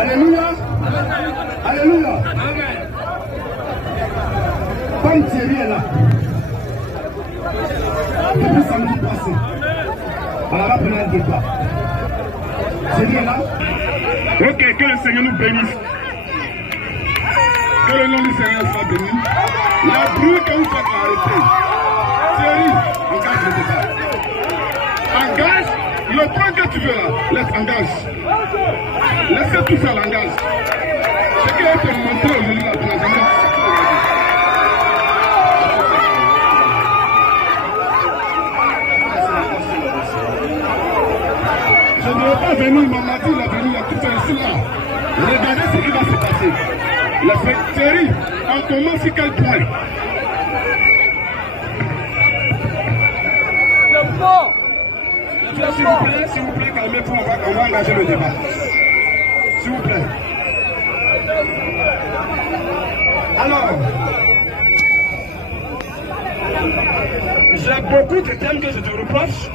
Alléluia. Alléluia. Comme Thierry est là, depuis samedi passé, on a pris un débat. Thierry est là. Ok, que le Seigneur nous bénisse. Que le nom du Seigneur soit béni. La bruit que vous faites arrêter. Thierry, engage le débat. Engage le point que tu veux là. Laisse, engage. Laissez tout ça, l'engage. Ce qui a été montré aujourd'hui là, dans la journée. Je ne vais pas venir, maman dit, il a venu, il a tout fait ici là. Regardez ce qui va se passer. La Thierry, on commence sur quel point? S'il vous plaît, calmez-vous, on va engager le débat. S'il vous plaît. Alors, j'ai beaucoup de thèmes que je te reproche,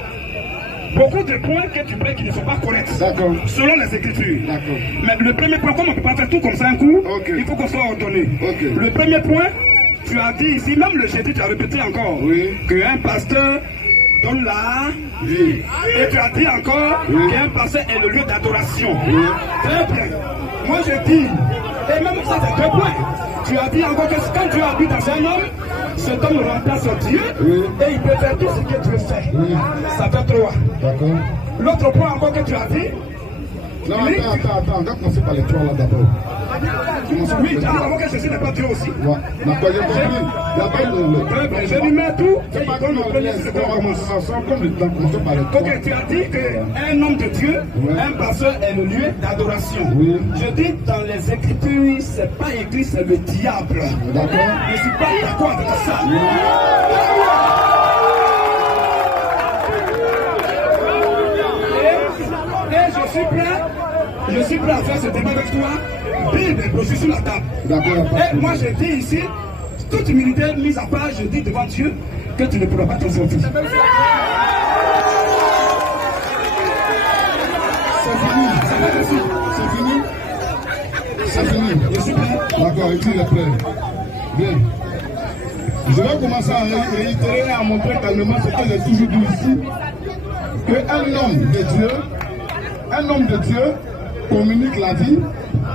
beaucoup de points que tu prends qui ne sont pas corrects. D'accord. Selon les Écritures. D'accord. Mais le premier point, comme on ne peut pas faire tout comme ça un coup, okay, il faut qu'on soit ordonné. Okay. Le premier point, tu as dit ici, même le jeudi, tu as répété encore, oui, qu'un pasteur donne la vie. Et tu as dit encore, oui, qu'un pasteur est le lieu d'adoration. Oui. Très bien. Moi je dis, et même ça c'est deux points. Tu as dit encore que quand Dieu habite dans un homme, cet homme remplace Dieu, oui, et il peut faire tout ce que Dieu fait. Oui. Ça fait trois. D'accord. L'autre point encore que tu as dit. Non, oui, attends, on va commencer par les trois là d'abord. Oui, avant que ceci n'est pas Dieu aussi. Ouais. D'accord, j'ai compris. Je lui mets tout. C'est pas comme le premier, c'est comme le temps, commencer par les trois. Ok, tu as dit qu'un homme de Dieu, oui, un pasteur est le lieu d'adoration. Oui. Je dis dans les Écritures, c'est pas écrit, c'est le diable. D'accord. Je ne suis pas d'accord avec ça. Oui. Je suis prêt à faire ce débat avec toi. Bible est posé sur la table. Et moi je dis ici, toute humilité mise à part, je dis devant Dieu que tu ne pourras pas t'en sortir. C'est fini. C'est fini. C'est fini. Je suis prêt. D'accord, et tu es prêt. Bien. Je vais commencer à réitérer et à montrer calmement ce que j'ai toujours dit ici. Qu'un homme de Dieu communique la vie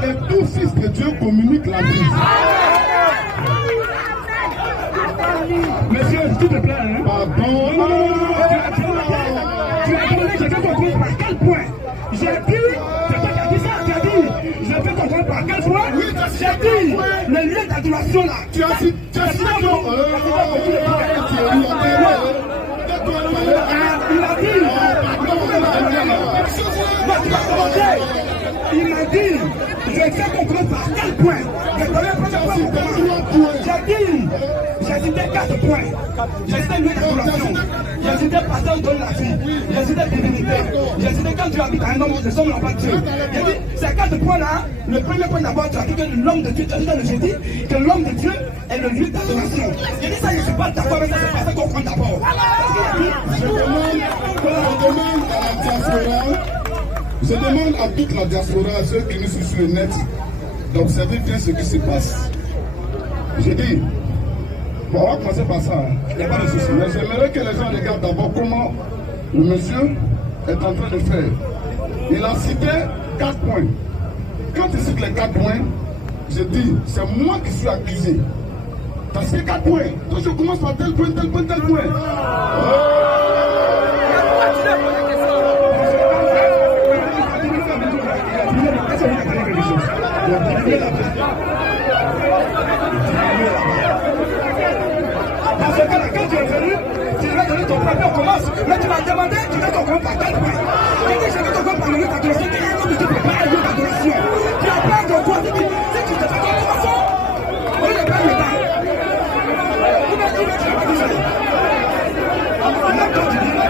et tout fils de Dieu communique la vie. Monsieur, s'il te plaît, hein? Pardon. Non. Tu as donné, je vais comprendre par quel point. J'ai dit, c'est pas qui a dit ça, tu as dit, je vais comprendre par quel point. Oui, j'ai dit, le lieu d'adoration là. Tu as dit, il a dit, il m'a dit, je vais comprendre par quel point. J'ai cité 4 points. J'ai cité une adoration. J'ai cité pasteur donne la vie. J'ai cité divinité. J'ai cité quand tu habites un homme, le somme n'a pas Dieu. J'ai dit, ces 4 points-là, le premier point d'abord, tu as dit que l'homme de Dieu, tu as dit dans le jeudi, que l'homme de Dieu est le lieu d'adoration. J'ai dit ça, je ne suis pas d'accord avec ça, c'est pas ça qu'on prend d'abord. Je demande à toute la diaspora, à ceux qui nous suivent sur le net, d'observer bien ce qui se passe. J'ai dit, bon, on va commencer par ça, il n'y a pas de souci. Mais j'aimerais que les gens regardent d'abord comment le monsieur est en train de faire. Il a cité 4 points. Quand il cite les 4 points, je dis, c'est moi qui suis accusé. Parce que 4 points. Donc je commence par tel point, tel point, tel point. Parce que quand tu es venu, tu vas donner ton premier, on commence. Mais tu m'as demandé, tu vas comprendre par quel point. Je dis, je vais comprendre par le lieu d'adoration. Tu es un homme de Dieu, tu prépares un lieu d'adoration. Tu as peur de quoi? Si tu te fais comme ça, on ne pas le temps. Tu vas dire, tu n'as pas dit ça. Quand tu dis là,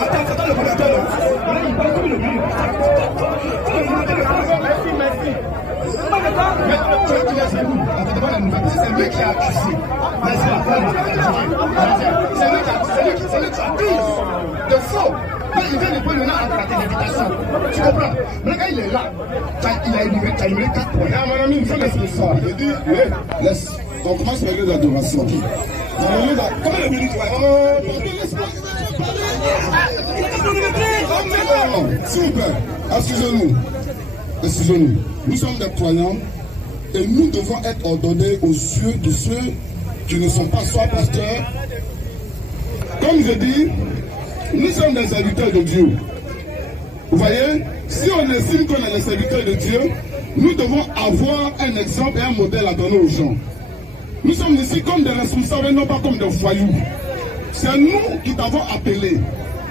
attends, c'est dans le commentaire. Là, il parle comme le bruit. Merci. Mais tu vas dire, c'est vous. C'est lui qui a accusé. C'est lui qui accuse de faux. Donc il vient de prendre maintenant à la télévision. Tu comprends? Mais quand il est là, il a éliminé 4 points. Mon ami, il faut laisser ça. Il dit, laisse. On commence par lieu d'adoration. Comment le ministre va? Super. Excusez-nous. Excusez-nous. Nous sommes des croyants et nous devons être ordonnés aux yeux de ceux qui ne sont pas soit pasteurs. Comme je dis, nous sommes des serviteurs de Dieu. Vous voyez, si on estime qu'on est des serviteurs de Dieu, nous devons avoir un exemple et un modèle à donner aux gens. Nous sommes ici comme des responsables, non pas comme des voyous. C'est nous qui t'avons appelé.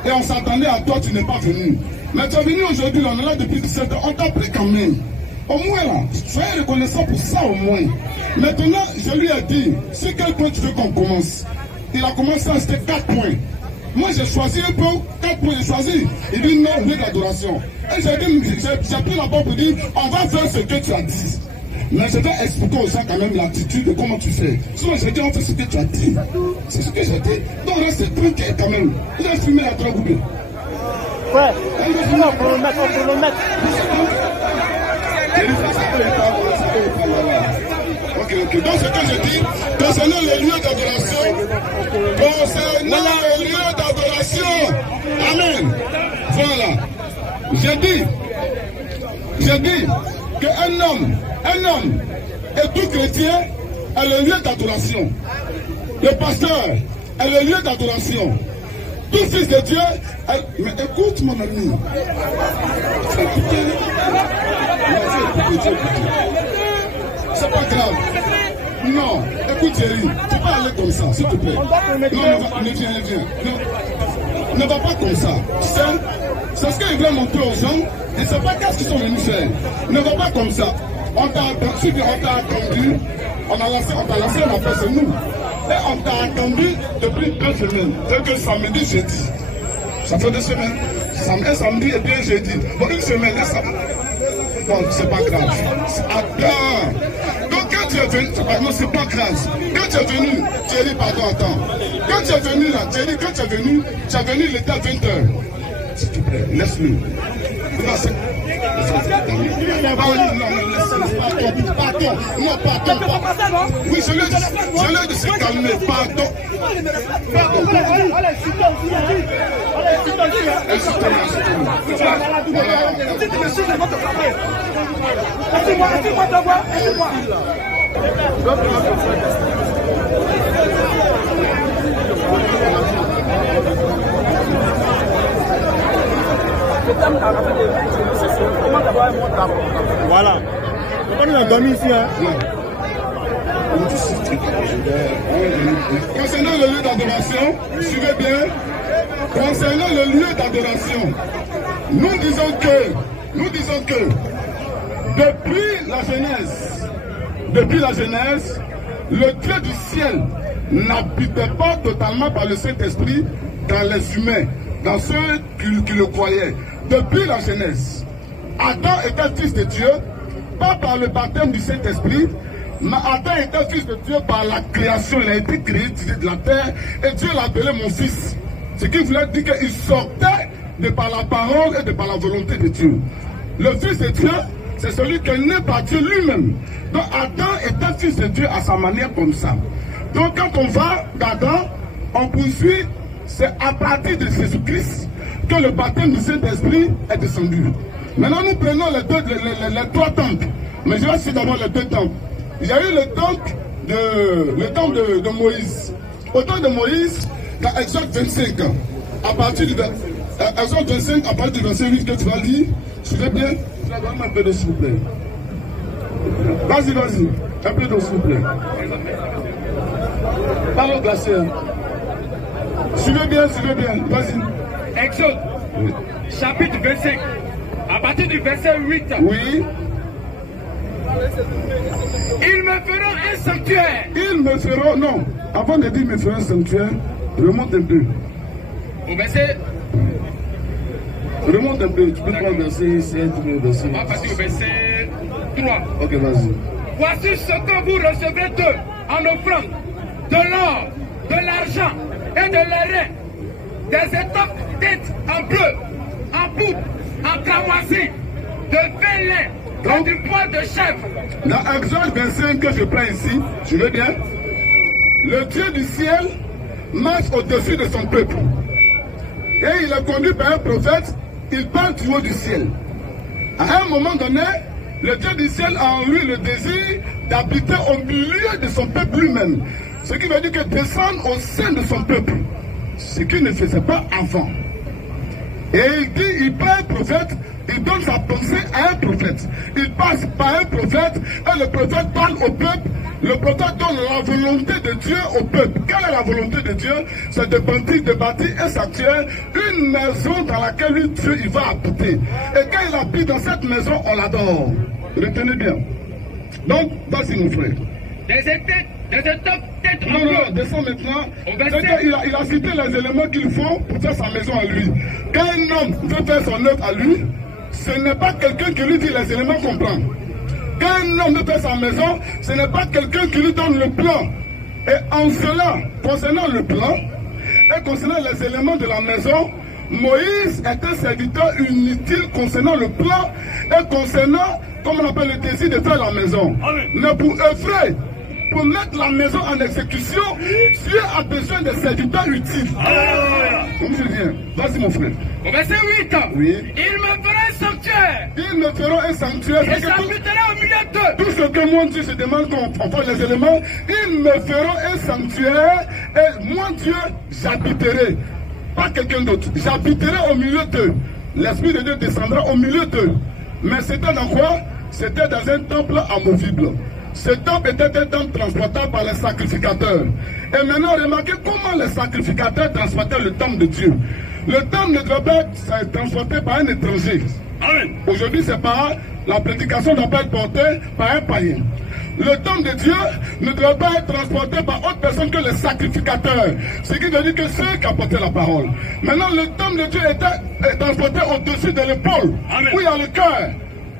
Et on s'attendait à toi, tu n'es pas venu. Mais tu es venu aujourd'hui, on est là depuis 17 ans, on t'a pris quand même. Au moins là, soyez reconnaissant pour ça au moins. Maintenant, je lui ai dit, c'est quel point tu veux qu'on commence? Il a commencé à citer 4 points. Moi j'ai choisi un peu, 4 points j'ai choisi. Il dit non, lieu d'adoration. Et j'ai pris la porte pour dire, on va faire ce que tu as dit. Mais je vais expliquer aux gens quand même l'attitude de comment tu fais. Sinon je dis, on fait ce que tu as dit. C'est ce que j'ai dit. Donc là c'est truc quand même. Il a fumé la drogue ou bien? Ouais, non, pour le mettre, Ok. Donc ce que je dis, concernant les lieux d'adoration, Amen. Voilà. J'ai dit qu'un homme et tout chrétien est le lieu d'adoration. Le pasteur est le lieu d'adoration. Tout fils de Dieu est... Mais écoute mon ami. C'est pas grave. Non, écoute Thierry, tu peux aller comme ça, s'il te plaît. Non, viens. Ne va pas comme ça. C'est ce qu'il voulait montrer aux gens. Je ne sais pas qu'est-ce qu'ils sont venus faire. Ne va pas comme ça. On t'a attendu, on t'a lancé une affaire sur nous. Et on t'a attendu depuis 2 semaines. Dès que samedi, jeudi. Ça fait 2 semaines. Samedi et bien jeudi. Bon, 1 semaine, et ça. Bon, c'est pas grave. Attends. Donc quand tu es venu, non, c'est pas grave. Quand tu es venu, Thierry, pardon, attends. Quand tu es venu là, Thierry, quand tu es venu, il était à 20h. S'il te plaît, laisse-le. Pardon. Oui, je l'ai dit, c'est calmé, pardon. Voilà. On a dormi ici, hein? Concernant le lieu d'adoration, suivez bien. Concernant le lieu d'adoration, nous disons que depuis la Genèse, le Dieu du ciel n'habitait pas totalement par le Saint-Esprit dans les humains, dans ceux qui le croyaient. Depuis la Genèse, Adam était fils de Dieu, pas par le baptême du Saint-Esprit, mais Adam était fils de Dieu par la création. Il a été créé de la terre et Dieu l'appelait mon fils. Ce qui voulait dire qu'il sortait de par la parole et de par la volonté de Dieu. Le fils de Dieu, c'est celui qui est né par Dieu lui-même. Donc Adam était fils de Dieu à sa manière comme ça. Donc quand on va d'Adam, on poursuit, c'est à partir de Jésus-Christ que le baptême du Saint-Esprit est descendu. Maintenant nous prenons les 3 temples. Mais je vais citer d'abord les 2 temples. Il y a eu le temple de Moïse. Au temps de Moïse, dans Exode 25, à partir du verset 8 que tu vas lire, suivez bien, tu vas donner un peu de s'il vous plaît. Vas-y, un peu de s'il vous plaît. Parle au glacier. Suivez bien, vas-y. Exode, chapitre 25, à partir du verset 8. Oui. Ils me feront un sanctuaire. Non, avant de dire ils me feront un sanctuaire, remonte un peu. Au verset. Remonte un peu, tu peux prendre le verset 7, le verset. On va passer au verset 3. Ok, vas-y. Voici ce que vous recevrez d'eux en offrande: de l'or, de l'argent et de l'airain, des étoffes têtes en bleu, en poupe, en cramoisi, de vélin, et du poil de chèvre. Dans Exode 25 que je prends ici, tu veux bien? Le Dieu du ciel marche au-dessus de son peuple. Et il est conduit par un prophète, il parle du haut du ciel. À un moment donné, le Dieu du ciel a en lui le désir d'habiter au milieu de son peuple lui-même. Ce qui veut dire que descendre au sein de son peuple. Ce qu'il ne faisait pas avant. Et il dit, il prend un prophète, il donne sa pensée à un prophète. Il passe par un prophète et le prophète parle au peuple. Le prophète donne la volonté de Dieu au peuple. Quelle est la volonté de Dieu? C'est de bâtir un sanctuaire, une maison dans laquelle lui, Dieu il va habiter. Et quand il habite dans cette maison, on l'adore. Retenez bien. Donc, voici mon frère. Des étoffes têtes en bleu. Non, descends maintenant. Il a cité les éléments qu'il faut pour faire sa maison à lui. Quand un homme veut faire son œuvre à lui, ce n'est pas quelqu'un qui lui dit les éléments qu'on prend. Quand un homme veut faire sa maison, ce n'est pas quelqu'un qui lui donne le plan. Et en cela, concernant le plan, et concernant les éléments de la maison, Moïse est un serviteur inutile concernant le plan et concernant, comme on appelle, le désir de faire la maison. Mais pour œuvrer, pour mettre la maison en exécution, Dieu a besoin de serviteurs utiles. Comme je viens, vas-y mon frère. Au verset 8, oui. Il me fera un sanctuaire. Ils me feront un sanctuaire. Et j'habiterai au milieu d'eux. Tout ce que mon Dieu se demande qu'on fasse les éléments, ils me feront un sanctuaire et moi Dieu, j'habiterai. Pas quelqu'un d'autre. J'habiterai au milieu d'eux. L'Esprit de Dieu descendra au milieu d'eux. Mais c'était dans quoi? C'était dans un temple amovible. Ce temple était un temple transportable par les sacrificateurs. Et maintenant, remarquez comment les sacrificateurs transportaient le temple de Dieu. Le temple ne doit pas être transporté par un étranger. Aujourd'hui, c'est par la prédication doit pas être portée par un païen. Le temple de Dieu ne doit pas être transporté par autre personne que les sacrificateurs. Ce qui veut dire que ceux qui apportaient la parole. Maintenant, le temple de Dieu était transporté au-dessus de l'épaule, où il y a le cœur.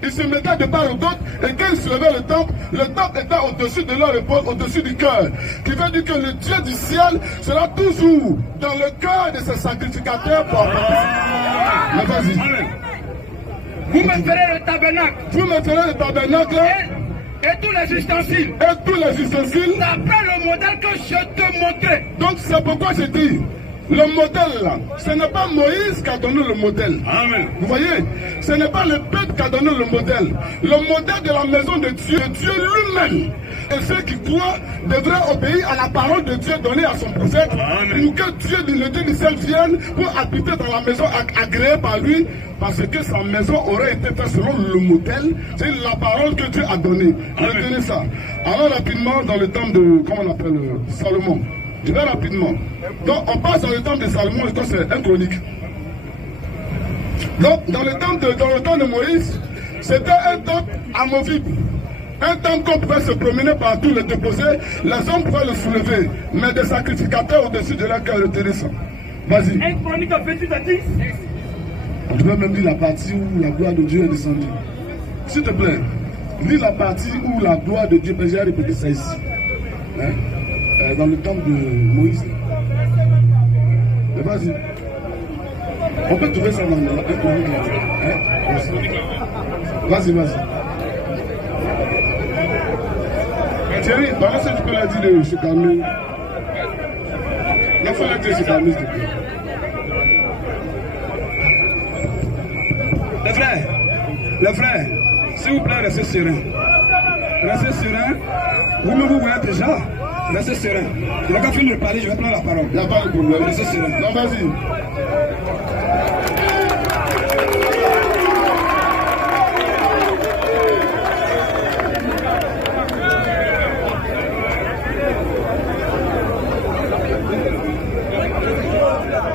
Ils se mettaient de part ou d'autre, et quand ils se levaient le temple était au-dessus de leur épaule, au-dessus du cœur. Qui veut dire que le Dieu du ciel sera toujours dans le cœur de ses sacrificateurs pour apporter. Mais vas-y. Vous me ferez le tabernacle. Vous me ferez le tabernacle. Et tous les ustensiles. Et tous les ustensiles. D'après le modèle que je te montrais. Donc c'est pourquoi je dis. Le modèle là, ce n'est pas Moïse qui a donné le modèle. Amen. Vous voyez, ce n'est pas le peuple qui a donné le modèle. Le modèle de la maison de Dieu lui-même. Et ceux qui croient devraient obéir à la parole de Dieu donnée à son prophète. Amen. Pour que Dieu, le Dieu du ciel vienne pour habiter dans la maison agréée par lui. Parce que sa maison aurait été faite selon le modèle. C'est la parole que Dieu a donnée. Retenez ça. Alors rapidement dans le temps de, comment on appelle, Salomon. Je vais rapidement. Donc, on passe dans le temps de Salomon, et c'est un chronique. Donc, dans le temps de Moïse, c'était un temple amovible. Un temple qu'on pouvait se promener partout, le déposer, les hommes pouvaient le soulever. Mais des sacrificateurs au-dessus de leur cœur, retenez ça. Vas-y. Un chronique en fait, tu t'as dit? Je vais même lire la partie où la gloire de Dieu est descendue. S'il te plaît, lis la partie où la gloire de Dieu, j'ai répété ça ici. Hein? Dans le temps de Moïse. Mais vas-y. On peut trouver ça dans la chronique là. Hein? Vas-y, vas-y. Thierry, balance un petit peu la dit de se calmer. Il faut la dire de se calmer, s'il te plaît. Les frères, s'il vous plaît, restez serein. Restez serein. Vous-même, vous voyez déjà. Restez serein. Il n'a qu'à finir de parler, je vais prendre la parole. Il n'y a pas de problème. Restez serein. Non, vas-y.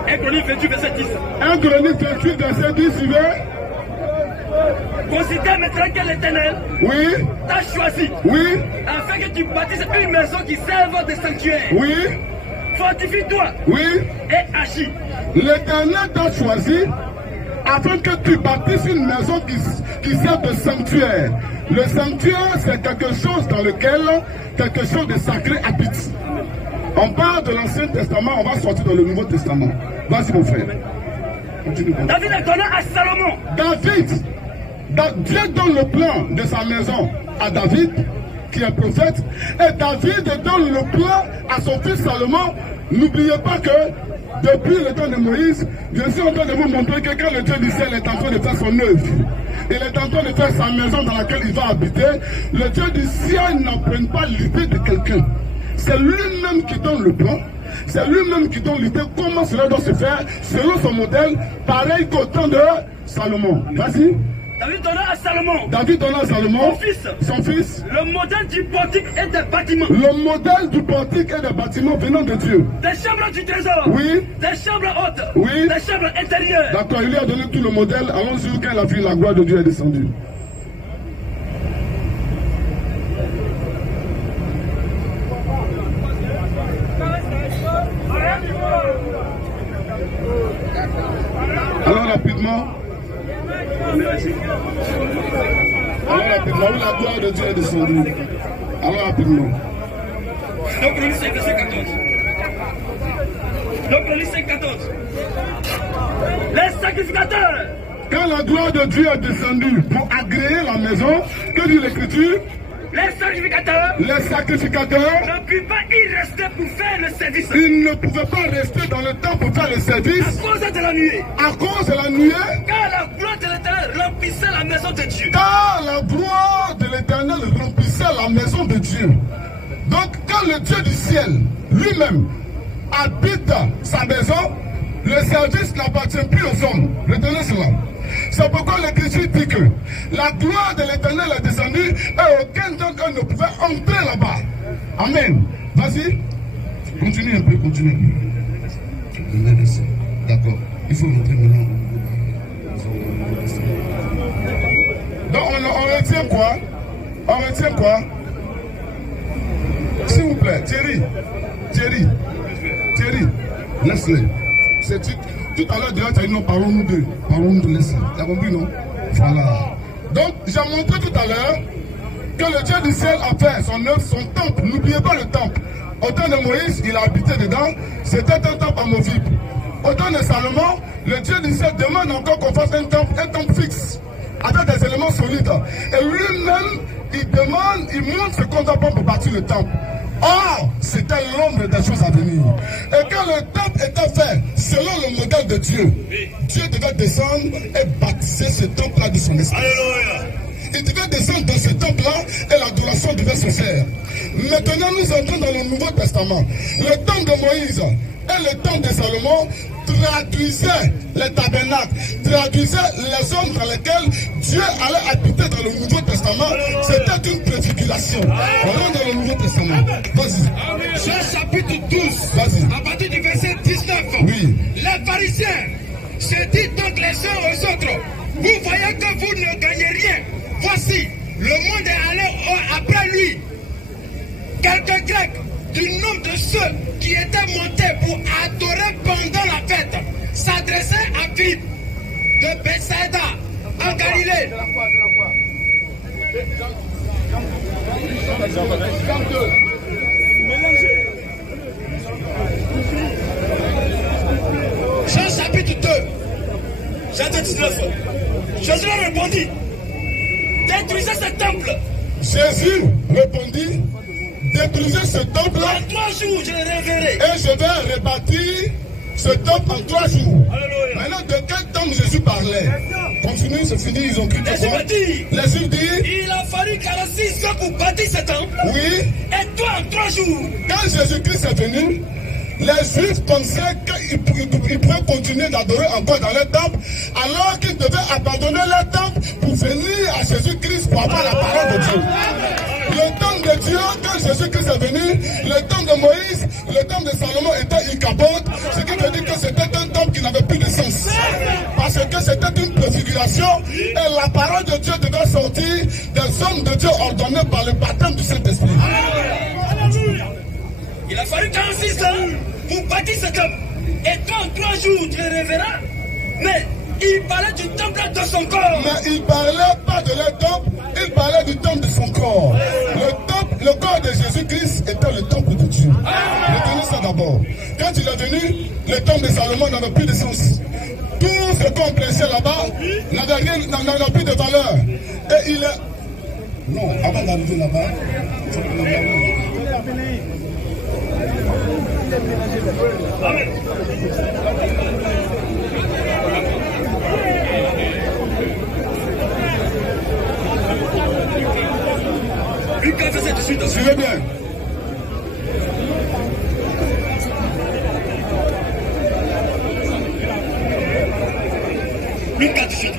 Un chronique 28, verset 10. Un chronique 28, verset 10, suivez. Considère maintenant que l'Éternel t'a choisi afin que tu bâtisses une maison qui serve de sanctuaire. Fortifie-toi et agis. L'Éternel t'a choisi afin que tu bâtisses une maison qui sert de sanctuaire. Le sanctuaire, c'est quelque chose dans lequel quelque chose de sacré habite. On parle de l'Ancien Testament, on va sortir dans le Nouveau Testament. Vas-y mon frère. Continue. David a donné à Salomon. Dieu donne le plan de sa maison à David, qui est prophète, et David donne le plan à son fils Salomon. N'oubliez pas que depuis le temps de Moïse, je suis en train de vous montrer que quand le Dieu du ciel est en train de faire son œuvre, il est en train de faire sa maison dans laquelle il va habiter, le Dieu du ciel n'apprend pas l'idée de quelqu'un. C'est lui-même qui donne le plan, c'est lui-même qui donne l'idée comment cela doit se faire, selon son modèle, pareil qu'au temps de Salomon. Vas-y. David donna à Salomon. David donna à Salomon. Son fils. Le modèle du portique et des bâtiments. Le modèle du portique et des bâtiments venant de Dieu. Des chambres du trésor. Oui. Des chambres hautes. Oui. Des chambres intérieures. D'accord, il lui a donné tout le modèle. Allons-y quand il a vu la gloire de Dieu est descendue. Alors rapidement. Alors rapidement, où la gloire de Dieu est descendue. Alors rapidement. Donc Chroniques 5, verset 14. Donc Chroniques 5, 14. Les sacrificateurs. Quand la gloire de Dieu est descendue pour agréer la maison, que dit l'Écriture? Les sacrificateurs ne pouvaient pas y rester pour faire le service. Ils ne pouvaient pas rester dans le temps pour faire le service. À cause de la nuée. À cause de la nuée. Car la gloire de l'Éternel remplissait la maison de Dieu. Car la gloire de l'Éternel remplissait la maison de Dieu. Donc quand le Dieu du ciel lui-même habite sa maison, le service n'appartient plus aux hommes. Retenez cela. C'est pourquoi l'Écriture dit que la gloire de l'Éternel est descendue et aucun d'entre eux ne pouvait entrer là-bas. Amen. Vas-y. Continue un peu, continue. D'accord. Il faut rentrer maintenant. Donc on retient quoi? On retient quoi? S'il vous plaît, Thierry, laisse-le. C'est tout à l'heure, déjà, tu as dit non, parlons-nous d'eux. Parlons-nous de laisse. Tu as compris, non? Voilà. Donc, j'ai montré tout à l'heure que le Dieu du ciel a fait son œuvre, son temple. N'oubliez pas le temple. Au temps de Moïse, il a habité dedans. C'était un temple amovible. Au temps de Salomon, le Dieu du ciel demande encore qu'on fasse un temple fixe, avec des éléments solides. Et lui-même, il montre ce qu'on doit prendre pour bâtir le temple. Or, c'était l'ombre des choses à venir. Et quand le temple était fait, selon le modèle de Dieu, Dieu devait descendre et baptiser ce temple-là de son esprit. Il devait descendre dans ce temple-là et l'adoration devait se faire. Maintenant, nous entrons dans le Nouveau Testament. Le temps de Moïse et le temps de Salomon traduisaient les tabernacles, traduisaient les zones dans lesquelles Dieu allait habiter dans le Nouveau Testament. C'était une préfiguration. On rentre dans le Nouveau Testament. Vas-y. Jean chapitre 12, vas-y. À partir du verset 19. Oui. Les pharisiens se disent donc les uns aux autres, vous voyez que vous ne gagnez rien. Voici, le monde est allé après lui. Quelques Grecs du nombre de ceux qui étaient montés pour adorer pendant la fête s'adressaient à Philippe de Bethsaïda en Galilée. Jean chapitre 2, verset 19. Jésus leur répondit, détruisez ce temple. Jésus répondit, détruisez ce temple-là. En 3 jours, je le reverrai. Et je vais rebâtir ce temple en 3 jours. Alléluia. Maintenant, de quel temple Jésus parlait? Continue, c'est fini, ils ont quitté quoi? Les Juifs disent, il a fallu 46 ans pour bâtir ce temple. Oui. Et toi, en 3 jours. Quand Jésus-Christ est venu, les Juifs pensaient qu'ils pourraient continuer d'adorer encore dans les temples, alors qu'ils devaient abandonner les temples pour venir à Jésus-Christ pour avoir la parole de Dieu. Le temps de Dieu, quand Jésus-Christ est venu, le temps de Moïse, le temps de Salomon était incapote, ce qui veut dire que c'était un temple qui n'avait plus de sens. Parce que c'était une préfiguration et la parole de Dieu devait sortir des hommes de Dieu ordonnés par le baptême du Saint-Esprit. Il a fallu 46 ans pour bâtir ce temple. Et toi, en 3 jours, tu le reverras. Mais il parlait du temple de son corps. Mais il ne parlait pas de leur temple, il parlait du temple de son corps. Le corps de Jésus-Christ était le temple de Dieu. Retenez d'abord. Quand il est venu, le temple de Salomon n'avait plus de sens. Tout ce qu'on prêchait là-bas n'avait plus de valeur. Et il est... Non, avant d'arriver là-bas, Amen. Luc 4, verset 18. Suivez bien. Luc 4, 18.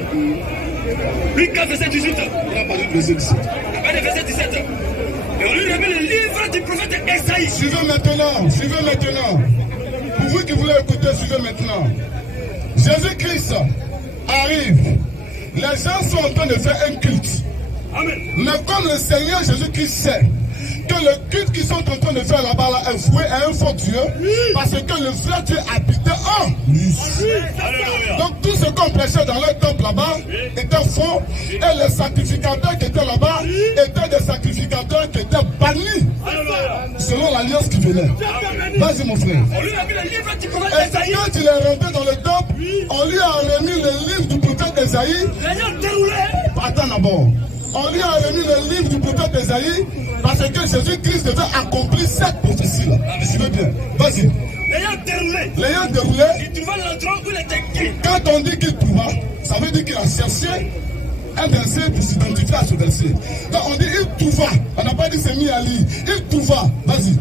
Luc 4, verset 18. On a parlé de verset 17. Regardez verset 17. Et on lui remet le livre du prophète Esaïe. Suivez maintenant, suivez maintenant. Pour vous qui voulez écouter, suivez maintenant. Jésus-Christ arrive. Les gens sont en train de faire un culte. Amen. Mais comme le Seigneur Jésus-Christ sait que le culte qu'ils sont en train de faire là-bas là, est voué à un faux Dieu, parce que le vrai Dieu habitait en lui. Donc tout ce qu'on prêchait dans le temple là-bas était faux, et les sacrificateurs qui étaient là-bas étaient des sacrificateurs qui étaient bannis selon l'alliance qui venait. Vas-y mon frère. On lui a mis le livre du prophète Esaïe. Et quand il est rentré dans le temple, on lui a remis le livre du prophète Esaïe. L'ayant déroulé. Attends d'abord. On lui a remis le livre du prophète Esaïe parce que Jésus-Christ devait accomplir cette prophétie-là. Suivez bien. Vas-y. L'ayant déroulé. L'ayant déroulé. Il trouva l'endroit où il était écrit. Quand on dit qu'il trouva, ça veut dire qu'il a cherché un verset pour s'identifier à ce verset. Donc on dit il trouva. On n'a pas dit c'est mis à lire. Il trouva. Vas-y.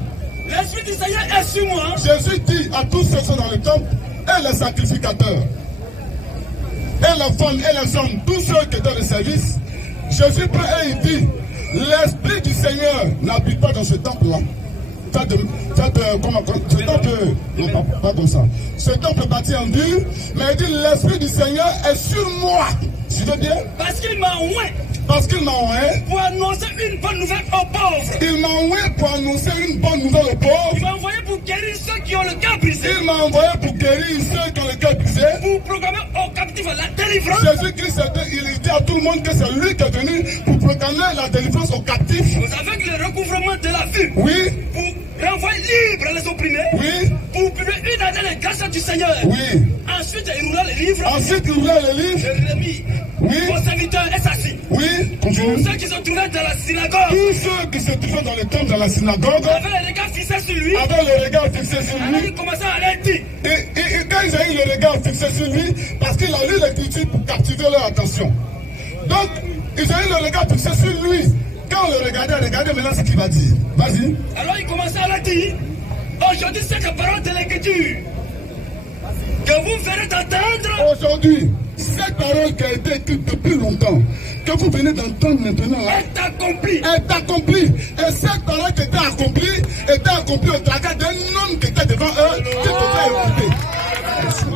L'Esprit du Seigneur est sur moi. Jésus dit à tous ceux qui sont dans le temple et les sacrificateurs et les femmes et les hommes, tous ceux qui étaient dans le service. Jésus prend et il dit, l'Esprit du Seigneur n'habite pas dans ce temple-là. Ce temple, non, pas comme ça. Ce temple est bâti en dur, mais il dit, l'Esprit du Seigneur est sur moi. Tu veux bien? Parce qu'il m'a oint. Parce qu'il m'a oint. Pour annoncer une bonne nouvelle aux pauvres. Il m'a oint pour annoncer une bonne nouvelle aux pauvres. Il m'a envoyé pour guérir ceux qui ont le cœur brisé. Il m'a envoyé pour guérir ceux qui ont le cœur brisé. Pour proclamer aux captifs la délivrance. Jésus-Christ, il dit à tout le monde que c'est lui qui est venu pour proclamer la délivrance aux captifs. Avec le recouvrement de la vue. Oui. Pour renvoyer libre les opprimés. Oui. Pour publier une année de grâce du Seigneur. Oui. Ensuite, il roula le livre. Ensuite, il roula le livre. Je l'ai mis. Oui. Mon serviteur est assis. Oui. Continue. Tous ceux qui se trouvaient dans la synagogue. Tous ceux qui se trouvaient dans le temple, dans la synagogue. Avec le regard fixé sur lui. Avec le regard fixé sur lui. Alors il commençait à aller dire. Et quand ils ont eu le regard fixé sur lui, parce qu'il a lu l'écriture pour captiver leur attention. Donc, ils ont eu le regard fixé sur lui. Quand on le regardait, regardez maintenant ce qu'il va dire. Vas-y. Alors il commençait à le dire. Aujourd'hui, c'est la parole de l'écriture que vous venez d'entendre. Aujourd'hui, cette parole qui a été écrite depuis longtemps, que vous venez d'entendre maintenant là, est accomplie. Est accomplie. Et cette parole qui était accomplie au travers d'un homme qui était devant eux, qui devait écouter.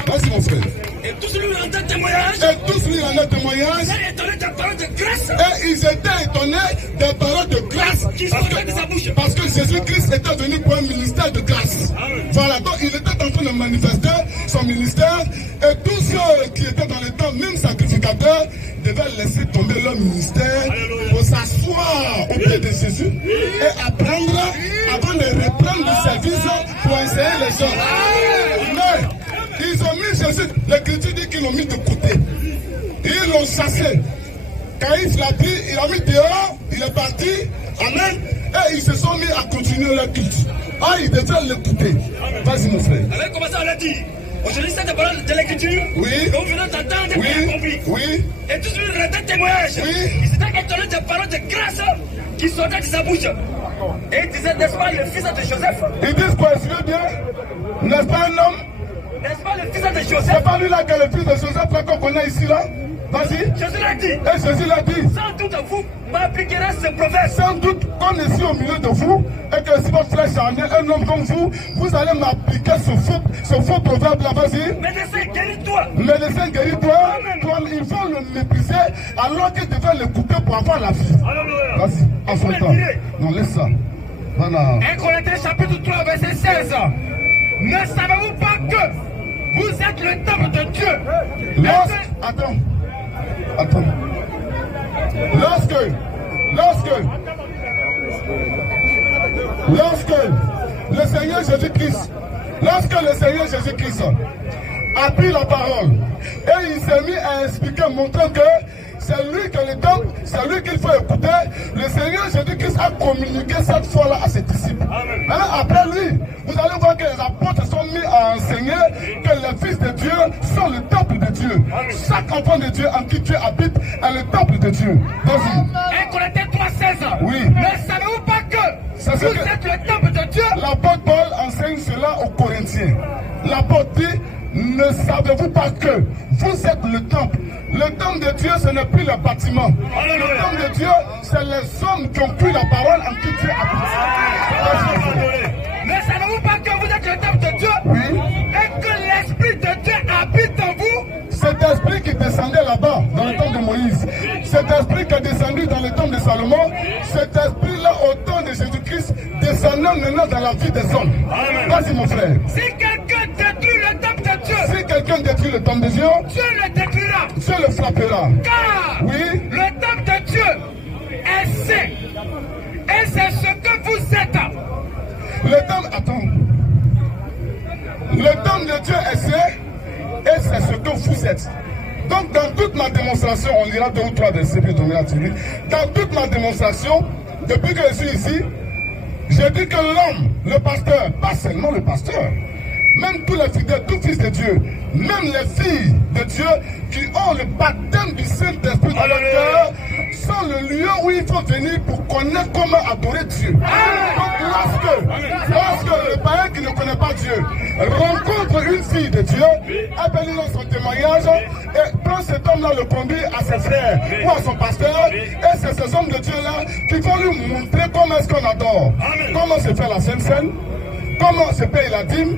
Vas-y mon frère. Et tous lui rendaient témoignage. Et tous lui rendaient témoignage. Ils étaient étonnés des paroles de grâce. Et ils étaient étonnés des paroles de grâce. Qui sortaient de sa bouche. Parce que Jésus-Christ était venu pour un ministère de grâce. Voilà, donc il était en train de manifester son ministère. Et tous ceux qui étaient dans le temps, même sacrificateurs, devaient laisser tomber leur ministère pour s'asseoir au pied de Jésus et apprendre avant de reprendre le service pour enseigner les gens. Mais ils ont mis Jésus, l'écriture dit qu'ils l'ont mis de côté. Ils l'ont chassé. Quand il l'a pris, il l'a mis dehors, il est parti. Amen. Et ils se sont mis à continuer leur culte. Ah, ils devaient l'écouter. Vas-y mon frère. Avec comment ça on l'a dit. Aujourd'hui, c'est des paroles de l'écriture. Oui. Que vous venez d'entendre et bien compris. Oui. Et tous lui rendaient témoignage. Oui. Ils étaient étonnés des paroles de grâce qui sortaient de sa bouche. Et ils disaient, n'est-ce pas le fils de Joseph? Ils disent quoi, tu veux bien? N'est-ce pas un homme? N'est-ce pas le fils de Joseph? C'est pas lui là qui est le fils de Joseph là qu'on connaît ici là? Vas-y. Jésus l'a dit. Et Jésus l'a dit. Sans doute vous m'appliquerez ce proverbe. Sans doute qu'on est ici au milieu de vous et que si votre frère charnel, un homme comme vous allez m'appliquer ce faux proverbe là, vas-y. Médecin, guéris-toi. Médecin, guéris-toi. Il faut le mépriser alors qu'il devait l'écouter pour avoir la vie. Vas-y, assois-toi. Non, laisse ça. Voilà. 1 Corinthiens chapitre 3, verset 16. Ne savez-vous pas que vous êtes le temple de Dieu? Attends. Lorsque le Seigneur Jésus-Christ Lorsque le Seigneur Jésus-Christ a pris la parole et il s'est mis à expliquer, montrant que c'est lui que le temple, c'est lui qu'il faut écouter. Le Seigneur Jésus-Christ a communiqué cette foi-là à ses disciples. Maintenant, après lui, vous allez voir que les apôtres sont mis à enseigner que les fils de Dieu sont le temple de Dieu. Chaque enfant de Dieu en qui Dieu habite est le temple de Dieu. Vas-y. 1 Corinthiens 3,16. Oui. Mais savez-vous pas que vous êtes le temple de Dieu? L'apôtre Paul enseigne cela aux Corinthiens. L'apôtre dit, ne savez-vous pas que vous êtes le temple? Le temple de Dieu, ce n'est plus le bâtiment. Le temple de Dieu, c'est les hommes qui ont pris la parole en qui Dieu habite. Mais savez-vous pas que vous êtes le temple de Dieu? Oui. Et que l'Esprit de Dieu habite en vous? Cet esprit qui descendait là-bas, dans le temple de Moïse, cet esprit qui est descendu dans le temple de Salomon, cet esprit-là, au temps de Jésus-Christ, descendant maintenant dans la vie des hommes. Vas-y, mon frère. Si quelqu'un détruit le temple de Dieu, si quelqu'un détruit le temple de Dieu, Dieu le détruira. Dieu le frappera. Car oui, le temple de Dieu est saint. Et c'est ce que vous êtes. Le temple, attends. Le temple de Dieu est saint. Et c'est ce que vous êtes. Donc dans toute ma démonstration, on lira 2 ou 3 versets, puis on ira tirer. Dans toute ma démonstration, depuis que je suis ici, j'ai dit que l'homme, le pasteur, pas seulement le pasteur, même tous les fidèles, tous fils de Dieu, même les filles de Dieu qui ont le baptême du Saint-Esprit dans leur cœur, sont le lieu où il faut venir pour connaître comment adorer Dieu. Donc lorsque le païen qui ne connaît pas Dieu rencontre une fille de Dieu, appelle-lui dans son témoignage et prend cet homme-là, le conduit à ses frères ou à son pasteur, et c'est ces hommes de Dieu-là qui vont lui montrer comment est-ce qu'on adore, comment se fait la Sainte Seine, comment se paye la dîme,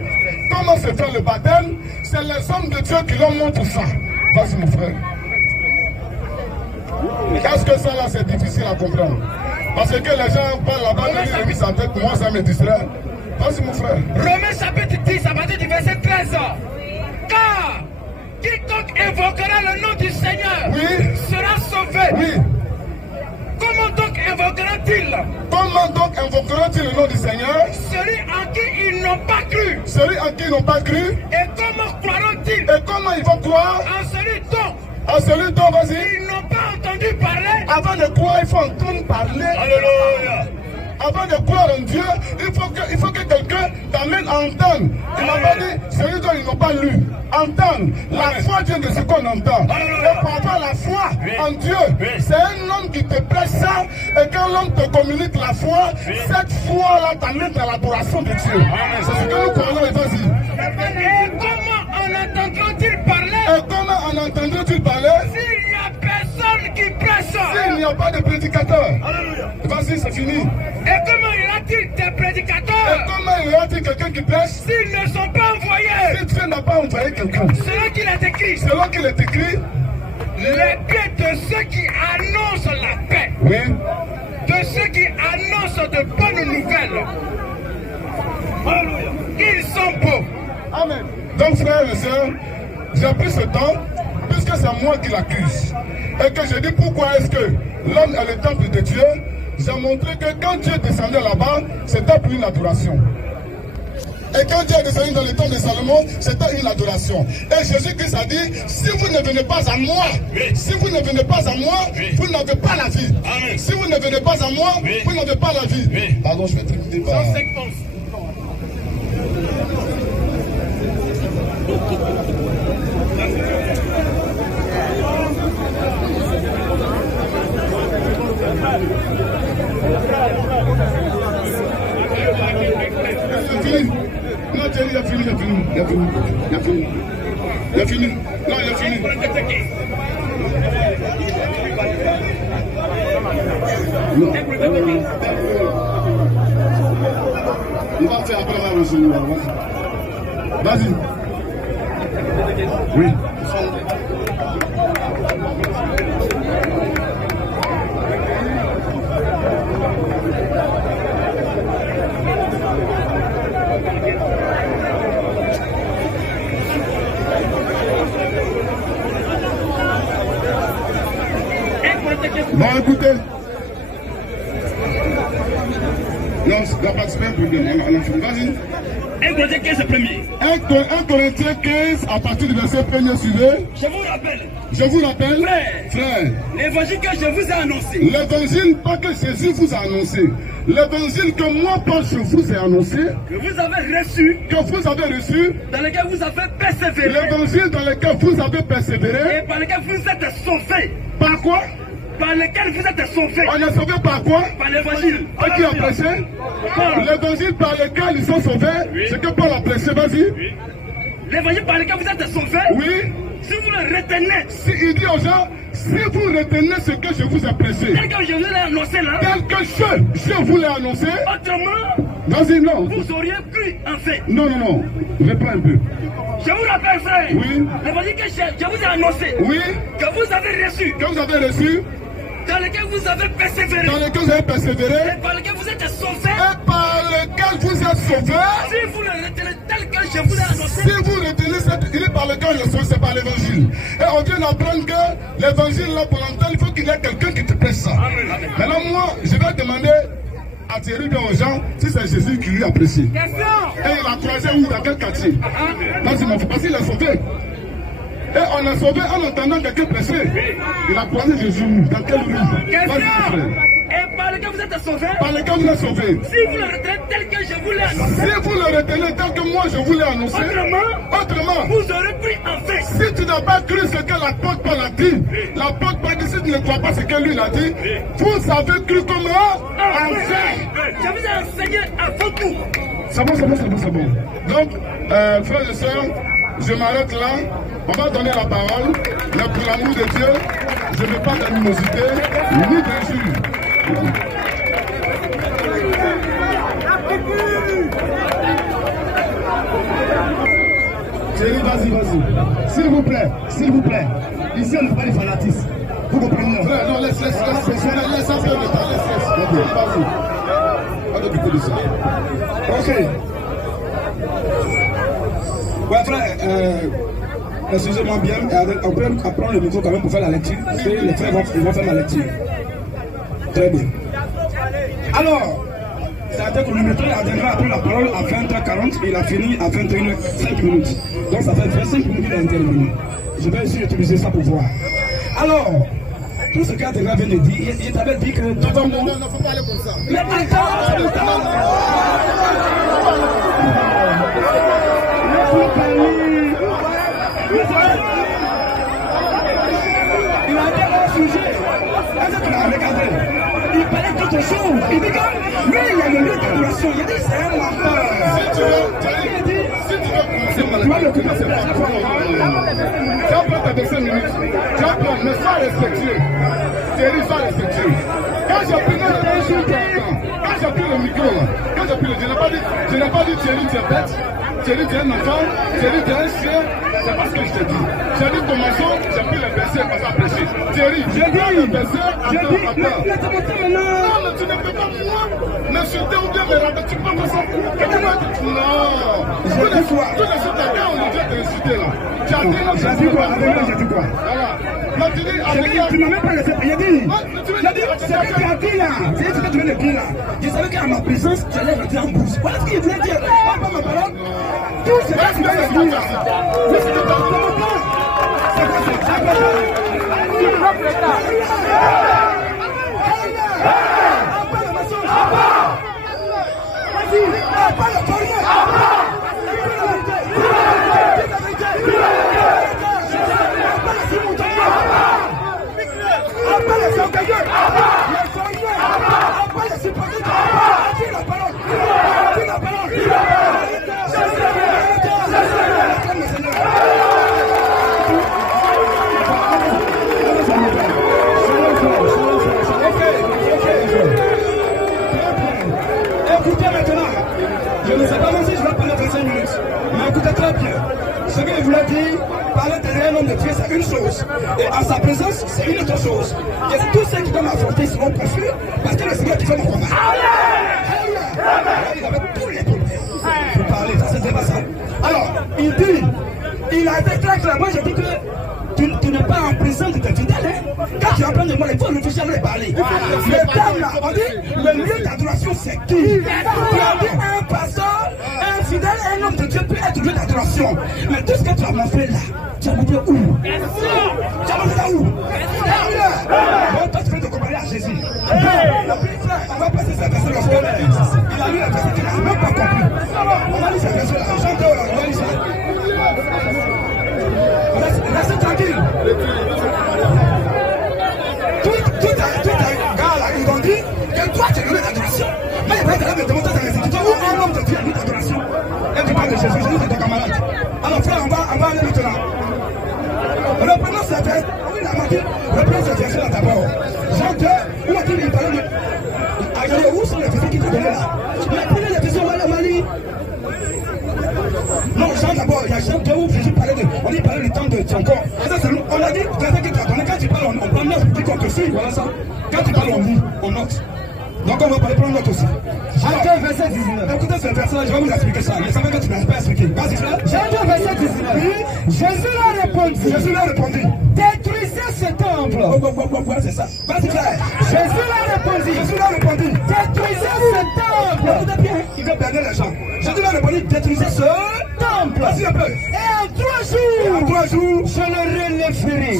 comment se fait le baptême. C'est les hommes de Dieu qui leur montrent ça. Vas-y mon frère. Est-ce que ça là c'est difficile à comprendre? Parce que les gens parlent là-bas, ils remisent sa tête, moi ça me distrait. Vas-y mon frère. Romains chapitre 10 à partir du verset 13. Car quiconque invoquera le nom du Seigneur sera sauvé. Oui. Comment donc invoquera-t-il? Comment donc invoquera-t-il le nom du Seigneur? Celui en qui ils n'ont pas cru. Celui en qui ils n'ont pas cru. Et comment croiront-ils? Et comment ils vont croire? En celui dont. En celui dont, vas-y. Ils n'ont pas entendu parler. Avant de croire, il faut entendre parler. Alléluia. Avant de croire en Dieu, il faut que quelqu'un t'amène à entendre. Il m'a pas dit, celui dont ils n'ont pas lu. Entendre. La foi vient de ce qu'on entend. Et par rapport à la foi en Dieu, c'est un homme qui te prêche ça. Et quand l'homme te communique la foi, cette foi-là t'amène à l'adoration de Dieu. C'est ce que nous croyons, et vas-y. Et comment en entendront-ils parler? Et comment en entendront-ils parler? S'il n'y a personne qui prêche. S'il n'y a pas de prédicateur. Vas-y, c'est fini. Et comment y aura-t-il des prédicateurs? Et comment y aura-t-il quelqu'un qui prêche? S'ils ne sont pas envoyés. Si Dieu n'a pas envoyé quelqu'un. Selon qu'il est écrit. Selon qu'il est écrit. Les pieds de ceux qui annoncent la paix. Oui. De ceux qui annoncent de bonnes nouvelles. Ils sont beaux. Amen. Donc frères et sœurs, j'ai pris ce temps, puisque c'est moi qui l'accuse. Et que je dis pourquoi est-ce que l'homme est le temple de Dieu. J'ai montré que quand Dieu descendait là-bas, c'était pour une adoration. Et quand Dieu est descendu dans le temple de Salomon, c'était une adoration. Et Jésus-Christ a dit, si vous ne venez pas à moi, si vous ne venez pas à moi, vous n'avez pas la vie. Amen. Si vous ne venez pas à moi, vous n'avez pas la vie. Pardon, je vais terminer par... Non, Thierry, il a fini. Non, il a fini. On va faire après la résolution. Vas-y. Oui. Bon, écoutez. Non, il n'y a pas de problème. Vas-y. 1 Corinthiens 15 premier. 1 Corinthiens 15 à partir du verset 1er suivez. Je vous rappelle, frère, l'évangile que je vous ai annoncé. L'évangile pas que Jésus vous a annoncé. L'évangile que moi, pas je vous ai annoncé. Que vous avez reçu. Dans lequel vous avez persévéré. L'évangile dans lequel vous avez persévéré. Et par lequel vous êtes sauvés. Par quoi? Par lequel vous êtes sauvés. On est sauvé par quoi? Par l'évangile. Qui a prêché? L'évangile par lequel ils sont sauvés. Oui. C'est que Paul a prêché, vas-y. Oui. L'évangile par lequel vous êtes sauvés. Oui. Si vous le retenez. Il dit aux gens, si vous retenez ce que je vous ai prêché. Tel que je vous l'ai annoncé là. Tel que je vous l'ai annoncé. Autrement. Vas-y, non. Vous auriez cru en fait. Non. Reprends un peu. Je vous rappelle, frère. Oui. L'évangile que je vous ai annoncé. Oui. Que vous avez reçu. Dans lequel vous avez persévéré. Et par lequel vous êtes sauvés. Si vous le retenez tel que je vous ai annoncé. Si vous retenez il est par lequel le sauvé, c'est par l'évangile. Et on vient d'apprendre que l'évangile là pour l'entendre, il faut qu'il y ait quelqu'un qui te prête ça. Amen. Maintenant moi, je vais demander à Thierry bien aux gens si c'est Jésus qui lui a prêché. Et il a croisé où, dans quel quartier? Vas-y mon frère, parce qu'il a sauvé. Et on a sauvé en entendant quelqu'un prêcher. Il a croisé Jésus dans quelle rue? Et par lequel vous êtes sauvés. Si vous le retenez tel que je vous l'ai annoncé. Tel que moi je vous l'ai annoncé. Autrement, vous aurez pris en fait. Si tu n'as pas cru ce que l'apôtre Paul a dit, l'apôtre Paul dit, si tu ne crois pas ce que lui a dit, vous avez cru comment? En fait. Je vous ai enseigné avant tout. C'est bon. Donc, frères et sœurs, je m'arrête là. On va donner la parole, mais pour l'amour de Dieu, je ne veux pas d'animosité, ni d'injure. Thierry, vas-y. S'il vous plaît. Ici, on ne fait pas les fanatismes. Vous comprenez? Non, laisse un peu de temps, laisse. Vas-y. On va occuper de ça. Ok. Ouais, frère, excusez-moi bien, on peut prendre le micro quand même pour faire la lecture. Les frères vont faire la lecture. Très bien. Alors, ça a été chronométré, il a pris la parole à 20h40 et il a fini à 21h05 minutes. Donc ça fait 25 minutes qu'il a intervenu. Je vais essayer d'utiliser ça pour voir. Alors, tout ce qu'Adrien vient de dire, il t'avait dit que... Non, faut pas aller comme ça. Mais attends. Il a été un sujet. Il parlait d'autre chose. Il dit que lui, il y a le lieu d'adoration. Il a dit c'est un menteur. Si tu veux commencer, tu vas le commencer. Tu vas prendre tes 5 minutes. Tu vas prendre, mais sois respectueux. Thierry, sois respectueux. Quand j'ai pris le micro, je n'ai pas dit Thierry, tu es bête. Thierry, tu es un enfant. Thierry, tu es un chien. C'est pas ce que je te dis. J'ai dit commençons, j'ai pris le verset pour ça prêcher. Thierry, j'ai dit le verset, attends. Non, mais tu ne peux pas m'insulter ou bien me rater. Tu peux pas ça. Non. Tous les jours, t'as on vient t'insulter là. J'ai dit quoi? Voilà. Tu m'as même pas laissé. J'ai dit, c'est ce que tu as dit là. C'est ce que tu viens de dire là. Je savais qu'à ma présence, tu allais rentrer en bourse. Voilà ce qu'il voulait dire. Pas ma parole. Tout ce que tu viens de dire là. C'est quoi Écoutez maintenant, je ne sais pas même si je vais parler 25 minutes, mais écoutez très bien. Ce que je voulais dire, parler derrière l'homme de Dieu, c'est une chose. Et en sa présence, c'est une autre chose. Et tous ceux qui vont m'affronter seront confus, parce que le Seigneur qui fait mon combat. Il avait tous les problèmes pour parler, ça c'est pas ça. Alors, il dit, il a été très clair. Moi, je dis que tu n'es pas en prison. ensemble de tes fidèles. Quand tu es en train de moi, il faut réfléchir avant de parler. Le terme là, on dit, le lieu d'adoration, c'est qui? Tu as dit un pasteur, un fidèle, un homme de Dieu peut être lieu d'adoration. Mais tout ce que tu as montré là, tu as montré où? Tu as montré ça où? Bon, toi, tu veux te comparer à Jésus. On va passer cette version parce qu'il a lu la version qu'il n'a même pas compris. On va lire cette version là. Chantez, on va lire ça. Restez tranquille. Tout un gars là, ils ont dit que toi tu es le lieu d'adoration. Mais il va être là de demander dans les écritures où un homme de Dieu est lieu d'adoration. Et tu parles de Jésus, Jésus c'est ton camarade. Alors frère, on va aller maintenant. Reprenons cette version. Oui, la marqué. Reprenons cette version là d'abord. Jean 2, où a-t-il dit parler de. Regardez, où sont les versets qui te donnaient là? Mais prenez les versets, on va lire. Non, Jean d'abord, il y a Jean 2 où Jésus parlait de. On dit parlait du temps de ton corps. On a dit, verset qui t'a donné, quand tu parles, on prend note, on dit qu'on te suit, voilà ça. Quand tu parles, on lit, on note. Donc on va parler, prendre note aussi. Jean 2, verset 19. Écoutez ce verset, je vais vous expliquer ça. Je savais que tu n'avais pas expliqué. Vas-y, frère. Jean 2, verset 19. Oui. Jésus leur répondit. Détruisez ce temple. C'est ça. Vas-y, frère. Jésus leur répondit. Détruisez ce temple. Écoutez bien, il veut perdre les gens. Jésus leur répondit, détruisez ce temple. Vas-y un peu. Et en 3 jours, je le relèverai.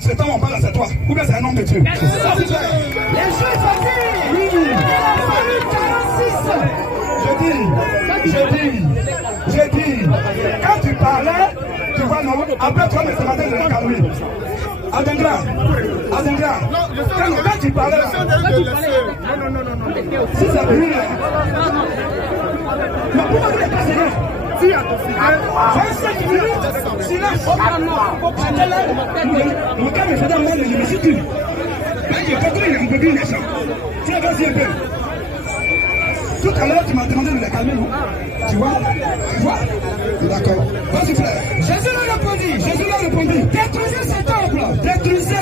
C'est toi, on parle là, c'est toi. Ou bien c'est un homme de Dieu. Vas-y, frère. Les Juifs ont dit. Oui. Il a fallu 46. J'ai dit, quand tu parlais, tu vois, non, après toi, mais ce matin, je l'ai calmé. Adendra, quand tu parlais, non. Si ça brûle, mais pourquoi vous les passez là? 25 minutes, silence. Mon gars me fait dans le hémicycle. Mais il est un peu bien les gens. Tiens, vas-y un peu. Tout à l'heure, tu m'as demandé de les calmer, non? Tu vois? D'accord. Vas-y, frère. Jésus leur répondit. Détruisez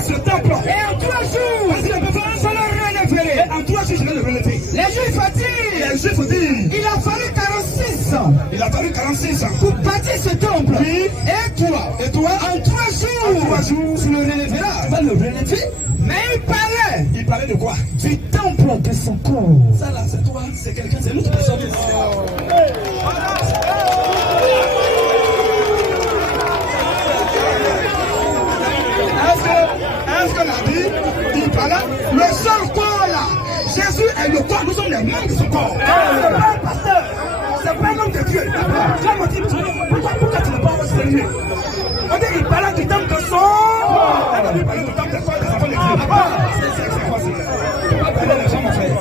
ce temple. Et en 3 jours, vas-y, un peu fort, je le relèverai. Et en 3 jours, je vais le relever. Les Juifs ont dit. Il a fallu 46 ans. Pour bâtir ce temple. Oui. Et toi, en 3 jours, tu le relèveras. Tu vas le relever. Mais il parlait de quoi? Du temple de son corps. Ça là, c'est toi, c'est quelqu'un, c'est l'autre personne. Est-ce qu'on a dit? Il parlait le seul corps là. Jésus est le corps, nous sommes les membres de son corps. C'est pas un pasteur, c'est pas un homme de Dieu. Dieu m'a dit, pourquoi tu ne pas au sérieux? On dit, il parlait du temple de son corps. Il parlait du temple de quoi? Des enfants de Dieu. C'est quoi? Tu vas parler les gens, mon frère.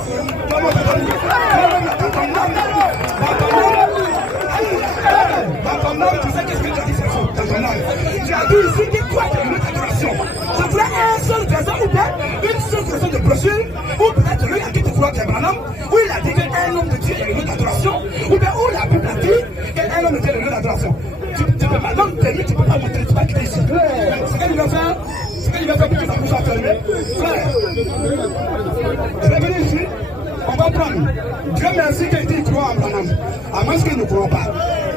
Dans ton âme, tu sais qu'est-ce que tu as dit, c'est faux. Dans ton âme. Tu as dit ici que toi, tu es une adoration. Tu voulais un seul verset ou bien une seule version de brochure, ou peut-être lui a dit de croire qu'il y a un homme, où il a dit qu'un homme de Dieu est le lieu d'adoration, ou bien où la Bible a dit qu'un homme de Dieu est le lieu d'adoration. Tu peux pas, donc tu ne peux pas montrer, tu vas quitter ici. C'est qu'il va faire, pour que ta bouche soit fermée. Frère, je vais venir ici. On va prendre. Dieu merci qu'il dit qu'il croit en Branham. À moins qu'il ne croit pas.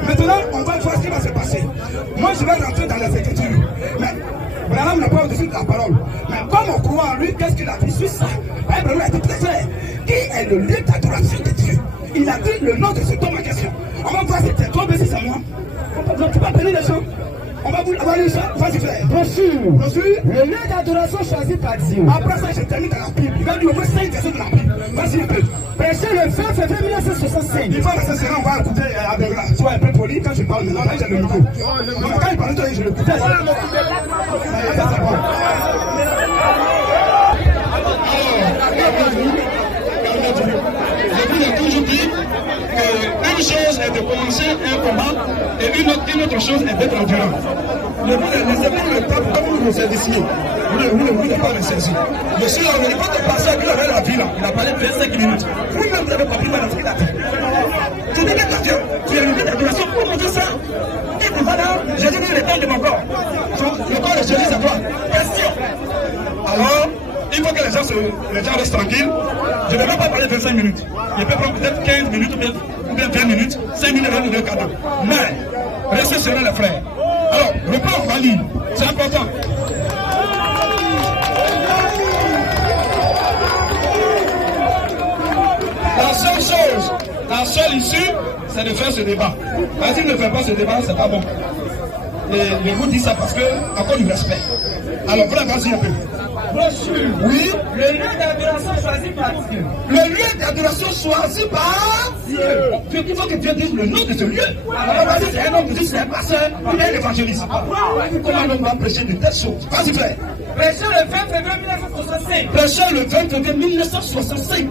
Maintenant, on va voir ce qui va se passer. Moi, je vais rentrer dans les Écritures. Mais Branham n'a pas au-dessus de la parole. Mais comme on croit en lui, qu'est-ce qu'il a dit sur ça? Branham a dit très clair. Qui est le lieu d'adoration de Dieu? Il a dit le nom de ce homme en question. On va voir si c'est toi, mais si c'est moi. Donc, tu vas appeler les gens. On va lire ça. Vas-y, frère. Brochure. Le lieu d'adoration choisi par Dieu. Après ça, je termine dans la Bible. Il va dire au moins 5 versets de la Bible. Vas-y un peu. Prêché le 20 février 1965. Il va rester serré, on va écouter Abelra. Sois un peu poli quand je parle maintenant. Là, j'ai le micro. Donc, quand il parle, toi, je l'écoute. Je vous ai toujours dit qu'une chose est de commencer un combat et une autre chose est d'être endurant. Le peuple, comme vous vous êtes ici, vous ne voulez pas me saisir. Monsieur, on n'est pas de passer à lui avec la ville. Il a parlé de 25 minutes. Vous-même, vous n'avez pas pris mal à ce qu'il a dit. Tu dis que Dieu, tu es une adoration pour montrer ça. Et puis voilà, j'ai donné le temps de mon corps. Le corps de Jésus, c'est quoi? Question. Alors, il faut que les gens restent tranquilles. Je ne vais même pas parler de 25 minutes. Il peut prendre peut-être 15 minutes ou bien 20 minutes, 5 minutes avant de donner le cadeau. Mais, restez sur les frères. Alors, le plan, on va lire. C'est important. la seule issue, c'est de faire ce débat. S'il ne fait pas ce débat, c'est pas bon. Et je vous dis ça parce que, encore du respect. Alors, voilà, vas-y un peu. Oui. Le lieu d'adoration choisi par Dieu. Le lieu d'adoration choisi par Dieu. Il faut que Dieu dise le nom de ce lieu. Alors, vas-y, c'est un homme de Dieu, c'est un pasteur, il est un évangéliste. Comment un homme va prêcher de telles choses? Vas-y, frère. Prêché le 20 février 1965. Prêché le 20 février 1965.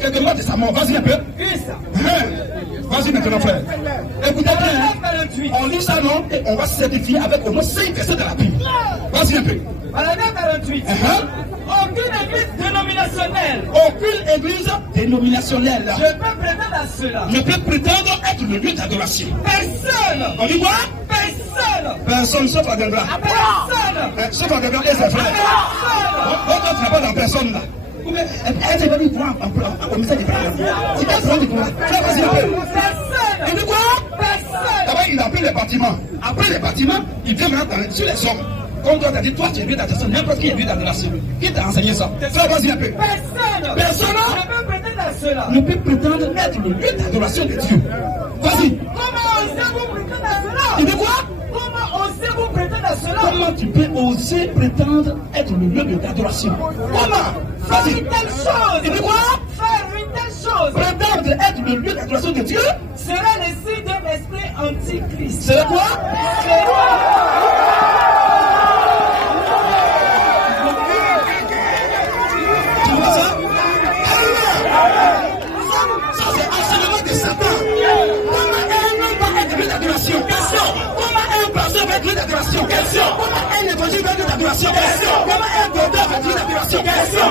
Quelques mois de sa mort. Vas-y un peu. Vas-y maintenant, frère. Écoutez bien. On lit ça, non? Et on va se certifier avec au moins 5 versets de la Bible. Vas-y un peu. À l'année 48. Aucune église dénominationnelle. Aucune église dénominationnelle. Je peux prétendre à cela. Ne peut prétendre être le lieu d'adoration. Personne. On dit quoi? Personne. Personne sauf Adembra. Personne. Sauf Adembra et ses frères. Pourquoi tu n'as pas dans personne là? Elle va dire quoi? Au message de il va prendre du pouvoir. Vas-y un peu. Personne. Il dit quoi? Personne. D'abord, il a pris les bâtiments. Après les bâtiments, il vient maintenant sur les hommes. Comme toi, tu as dit, toi, tu es lieu d'adoration. N'importe qui est lieu d'adoration. Qui t'a enseigné ça? Vas-y un peu. Personne. Personne ne peut prétendre à cela. Ne peut prétendre être le lieu d'adoration de Dieu. Vas-y. Comment osez-vous prétendre à cela? Il dit quoi? Comment osez-vous prétendre à cela? Comment tu peux oser prétendre être le lieu d'adoration? Comment? Faire une telle chose. Il dit quoi? Faire une telle chose. Prétendre être le lieu d'adoration de Dieu serait le signe d'un esprit antichrist. C'est quoi? Tu vois ça? Ça c'est enseignement de Satan. Comment un homme va être lieu d'adoration? Question. Comment un pasteur va être lieu d'adoration? Question. Comment un évangile va être lieu d'adoration? Question. Comment un docteur va être lieu d'adoration? Question.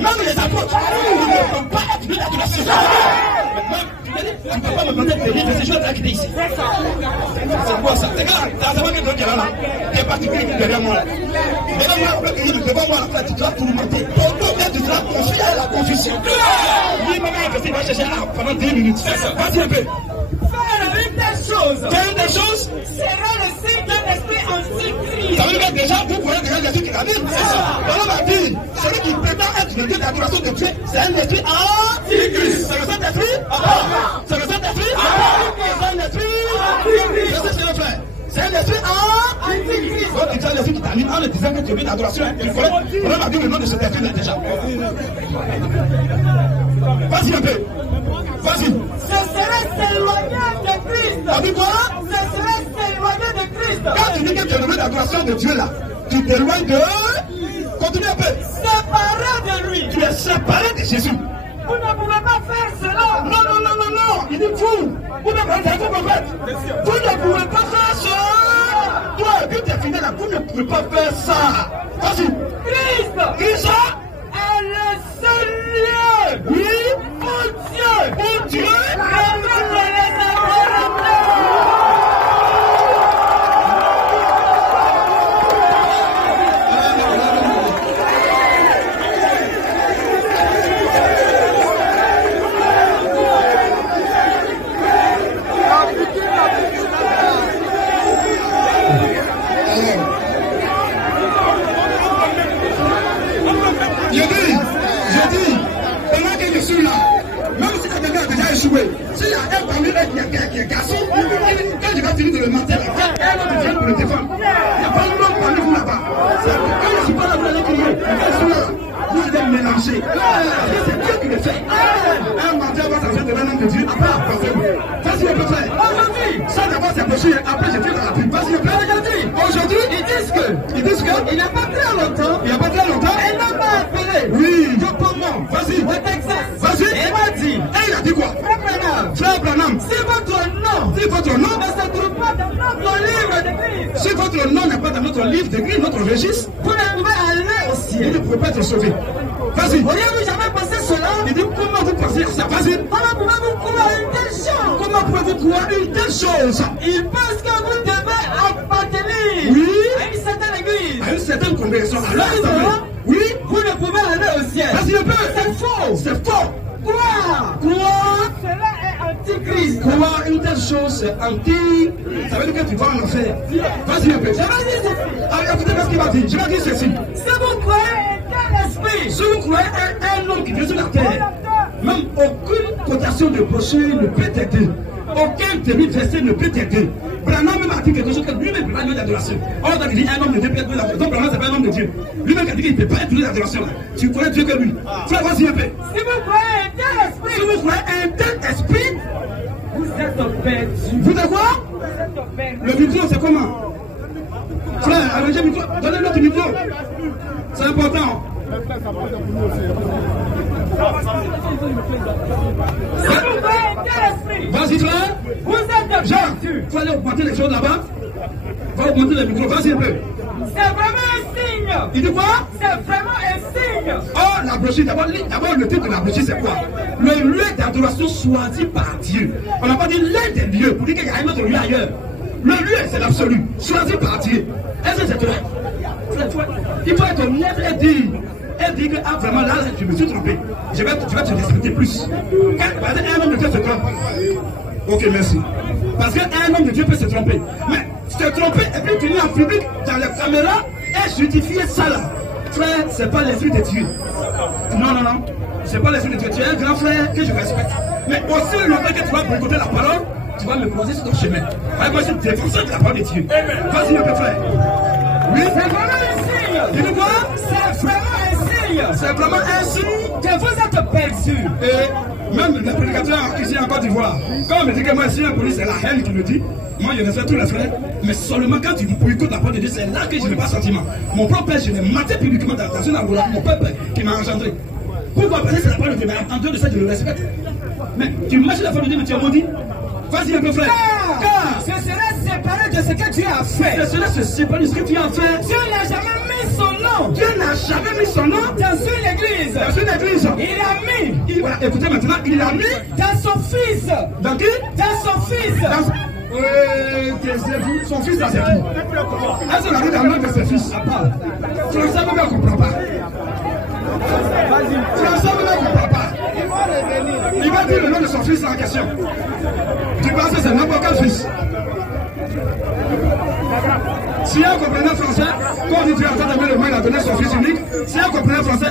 Même les apôtres ils ne peuvent pas être lieu d'adoration. Tu ne peux pas me demander de venir, c'est juste à quitter ici. C'est quoi ça? Regarde, t'as savant que tu es là. Tu es particulier derrière moi. Devant moi, après, tu dois tout remonter. Tu dois confier à la confusion. Lui, maman, il va chercher là pendant 10 minutes. Vas-y un peu. Faire une telle chose. Faire une telle chose serait le signe d'un esprit antichrist. Ça veut dire que déjà, vous voyez déjà l'esprit qui l'anime. C'est ça. On va dire, celui qui prétend être le Dieu d'adoration de Dieu, c'est un esprit antichrist. C'est le Saint-Esprit? C'est le Saint-Esprit? C'est un esprit antichrist. C'est ce que je fais. C'est un esprit antichrist. Donc, tu as l'esprit qui t'anime en le disant que tu es d'adoration. Il faut vraiment dire le nom de cet esprit-là déjà. Vas-y un peu. Vas-y. Ce serait s'éloigner de Christ. T'as dit quoi? Ce serait s'éloigner de Christ. Quand tu dis que tu es le lieu d'adoration de Dieu là, tu t'éloignes de... Continue un peu. Séparé de lui. Tu es séparé de Jésus. Vous ne pouvez pas faire cela. Non. Il dit vous. Vous ne pouvez pas faire. Vous ne pouvez pas faire ça. Toi, puis tu es fini là. Vous ne pouvez pas faire ça. Vas-y. Christ est le seul lieu. Oui. Pour Dieu. J'ai dit, pendant que je suis là, même si quelqu'un a déjà échoué, s'il y a un parmi eux qui est garçon, quand je vais finir de le mentir, un autre vient pour le défendre. Il n'y a pas de monde parmi vous là-bas. Quand je ne suis pas là, vous allez crier. Vous allez mélanger. C'est Dieu qui le fait. Un menteur va s'en faire de l'âme de Dieu. Après, vas-y, on peut faire. Ça d'abord, c'est possible. Après, je fais dans la pub. Vas-y, on peut faire. Aujourd'hui, ils disent que il n'y a pas très longtemps, un homme m'a appelé. Oui. Comment? Vas-y. Au Texas. Vas-y. Il m'a dit. Et il a dit quoi? Frère Branham. Si votre nom Si votre nom ne se trouve pas dans notre livre de Christ, si votre nom n'est pas dans notre livre d'écrit, notre registre, vous ne pouvez aller au vous ciel. ne pouvez pas être sauvé. Vas-y. Auriez-vous jamais pensé cela? Il dit comment vous pensez à ça? Vas-y. Comment pouvez-vous croire une telle chose? Comment pouvez-vous croire une telle chose? Il pense que vous devez appartenir Oui. à une certaine église. À une certaine congrégation. Alors, oui. Vous ne pouvez aller au ciel. Vas-y un peu. C'est faux. C'est faux. Quoi? Cela est antichrist. Croire une telle chose, c'est anti. Ça veut dire que tu vas en enfer. Vas-y un peu. Je vais dire ceci. Allez, écoutez ce qu'il va dire. Je vais dire ceci. Si vous croyez qu'un esprit, Si vous croyez un homme qui vient sur la terre, Même aucune cotation de brochure ne peut t'aider. Aucun début de verset ne peut t'aider. Branham même a dit quelque chose que lui-même peut pas donner d'adoration. Or, on a dit un homme de Dieu peut être doué d'adoration. Donc, Branham, c'est pas un homme de Dieu. Lui-même a dit qu'il ne peut pas être doué d'adoration. Tu connais Dieu que lui. Frère, vas-y un peu. Si vous croyez un tel esprit, Si vous croyez un tel esprit, vous êtes perdu. vous êtes quoi? Vous êtes perdu. Le micro, c'est comment? Frère, allongez le micro. Donnez l'autre micro. C'est important. Si vous croyez un tel esprit, Vas-y, frère. vous êtes Jean, perdu. il faut aller augmenter les choses là-bas. Va augmenter le micro. Vas-y un peu. C'est vraiment un signe. Il dit quoi? C'est vraiment un signe. Oh, la brochure, d'abord le titre de la brochure, c'est quoi? Le lieu d'adoration choisi par Dieu. On n'a pas dit l'un des lieux, pour dire qu'il y a un autre lieu ailleurs. Le lieu, c'est l'absolu, choisi par Dieu. Est-ce que c'est vrai? Il faut être honnête et dire que ah, vraiment là, je me suis trompé. Je vais te respecter plus. Parce qu'un homme de Dieu se trompe. Ok, merci. Parce qu'un homme de Dieu peut se tromper. Mais se tromper et puis tenir en public dans les caméras et justifier ça là. Frère, c'est pas l'esprit de Dieu. Non. C'est pas l'esprit de Dieu. Tu es un grand frère que je respecte. Mais aussi longtemps que tu vas écouter la parole, tu vas me poser sur ton chemin. Moi, je suis défenseur de la parole de Dieu. Vas-y, un peu, frère. Oui, C'est vraiment un signe. il dit quoi? C'est vraiment un signe. C'est vraiment un signe. Que vous êtes perdu. Et même les prédicateurs ici en Côte d'Ivoire, quand on me dit que moi, ici, la police, c'est la haine qui le dit, moi, je respecte tous les frères, mais seulement quand tu écoutes la parole de Dieu, c'est là que je n'ai pas sentiment. Mon propre père, je l'ai maté publiquement dans une Angola, mon père qui m'a engendré. Pourquoi? Parce que c'est la parole de Dieu, mais en dehors de ça, je le respecte. Mais tu marches la parole de Dieu, mais tu as maudit. Vas-y un peu, frère. Car ce serait séparé de ce que Dieu a fait. Ce serait se séparer de ce que tu as fait. Dieu n'a jamais mis son nom Dieu n'a jamais mis son nom dans une église. dans une église. Il a mis Voilà, écoutez maintenant, il a mis dans son fils. dans qui? Dans son fils. Son fils dans ses qui? Est-ce qu'on a mis dans le nom de ses fils? Français ne comprend pas. Français ne comprend pas. Il va dire le nom de son fils en question. Tu penses que c'est n'importe quel fils? Si un comprenait français, quand on dit Dieu a fait aimer le monde, il a donné son fils unique. Si un comprenait français,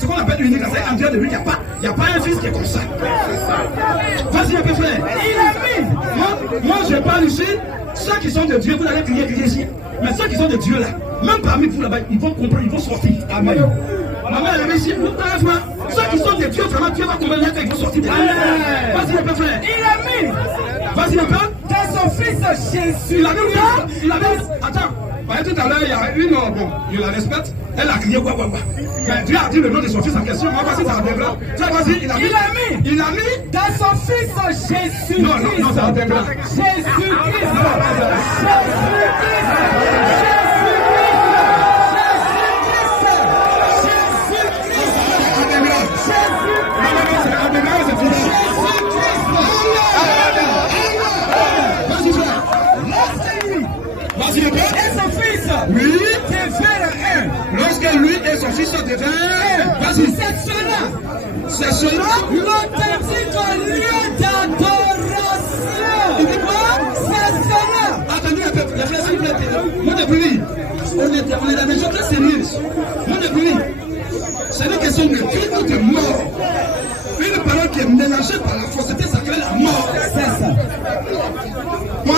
ce qu'on appelle unique, c'est en Dieu de lui, il n'y a pas un fils qui est comme ça. Vas-y un peu, frère. Il a mis. Moi, je parle ici, ceux qui sont de Dieu, vous allez crier ici. Mais ceux qui sont de Dieu là, même parmi vous là-bas, ils vont comprendre, ils vont sortir. Amen. Maman, elle est ici, ceux qui sont de Dieu, vraiment, Dieu va comprendre qu'ils vont sortir. Vas-y un peu, frère. Il a mis Vas-y un peu. dans son fils Jésus. Il a mis quoi? Il a mis. Attends. Tout à l'heure, il y a une, bon, je la respecte, elle a crié quoi. Mais Dieu a dit le nom de son fils en question, moi, voici, ça reviendra. Vas-y, il a mis dans son fils Jésus. Non, ça reviendra. Jésus-Christ. Vas-y, le père. Et son fils. Oui. Devinrent un. Lorsque lui et son fils se devinrent un. Vas-y. C'est cela. L'authentique lieu d'adoration. Il dit quoi? C'est cela. Attendez un peu, les frères, s'il vous plaît. Mon épris, on est dans des choses très sérieuses. Mon épris, c'est une question de vie ou de mort. Une parole qui est mélangée par la fausseté s'appelle la mort. C'est ça. Moi,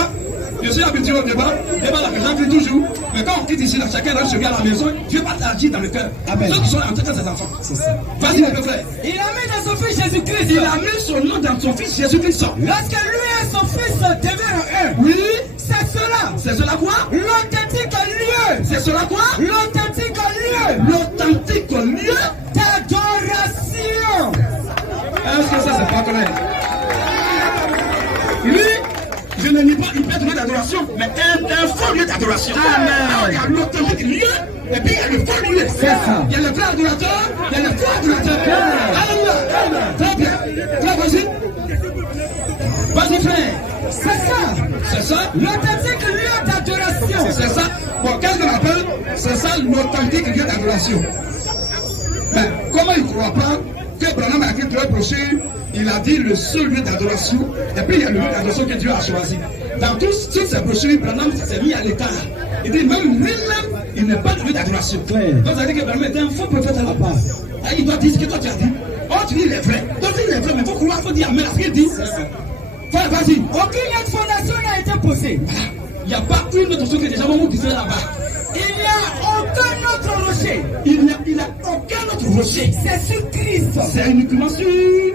je suis habitué au débat là, que j'en dis toujours. Mais quand on quitte ici, là, chacun rentre chez lui à la maison, Dieu va agir dans le cœur. Amen. Ceux qui sont en train de ses enfants. C'est ça. Vas-y, mon frère. Il a mis dans son fils Jésus-Christ. Il a mis son nom dans son fils Jésus-Christ. Lorsque lui et son fils devinrent un. Oui. C'est cela. C'est cela quoi? L'authentique lieu. C'est cela quoi? L'authentique lieu. L'authentique lieu d'adoration. Est-ce que ça, c'est pas clair? Lui, je ne nie pas, il peut donner d'adoration, mais un faux lieu d'adoration. Il y a l'authentique lieu, et puis il y a le faux lieu. C'est ça. Il y a le vrai adorateur, il y a le faux adorateur. Alléluia. Très bien. Très vas-y. Vas-y, frère. C'est ça. C'est ça. L'authentique lieu d'adoration. C'est ça. Bon, qu'est-ce qu'on appelle? C'est ça l'authentique lieu d'adoration. Mais comment il ne croit pas que Branham a écrit deux brochures? Il a dit le seul lieu d'adoration, et puis il y a le lieu d'adoration que Dieu a choisi. Dans toutes ces brochures, Branham s'est mis à l'écart. Il dit même lui-même, il n'est pas le lieu d'adoration. Donc ça veut dire que Branham était un faux prophète à la part. Il doit dire ce que toi tu as dit. Oh, tu dis il est vrai. Donc il est faut dire amen à ce qu'il dit. Frère, vas-y. Aucune autre fondation n'a été posée. Il n'y a pas une autre chose que déjà vous disait là-bas. Il n'y a aucun autre rocher. Il n'y a aucun autre rocher. C'est sur Christ. C'est uniquement sur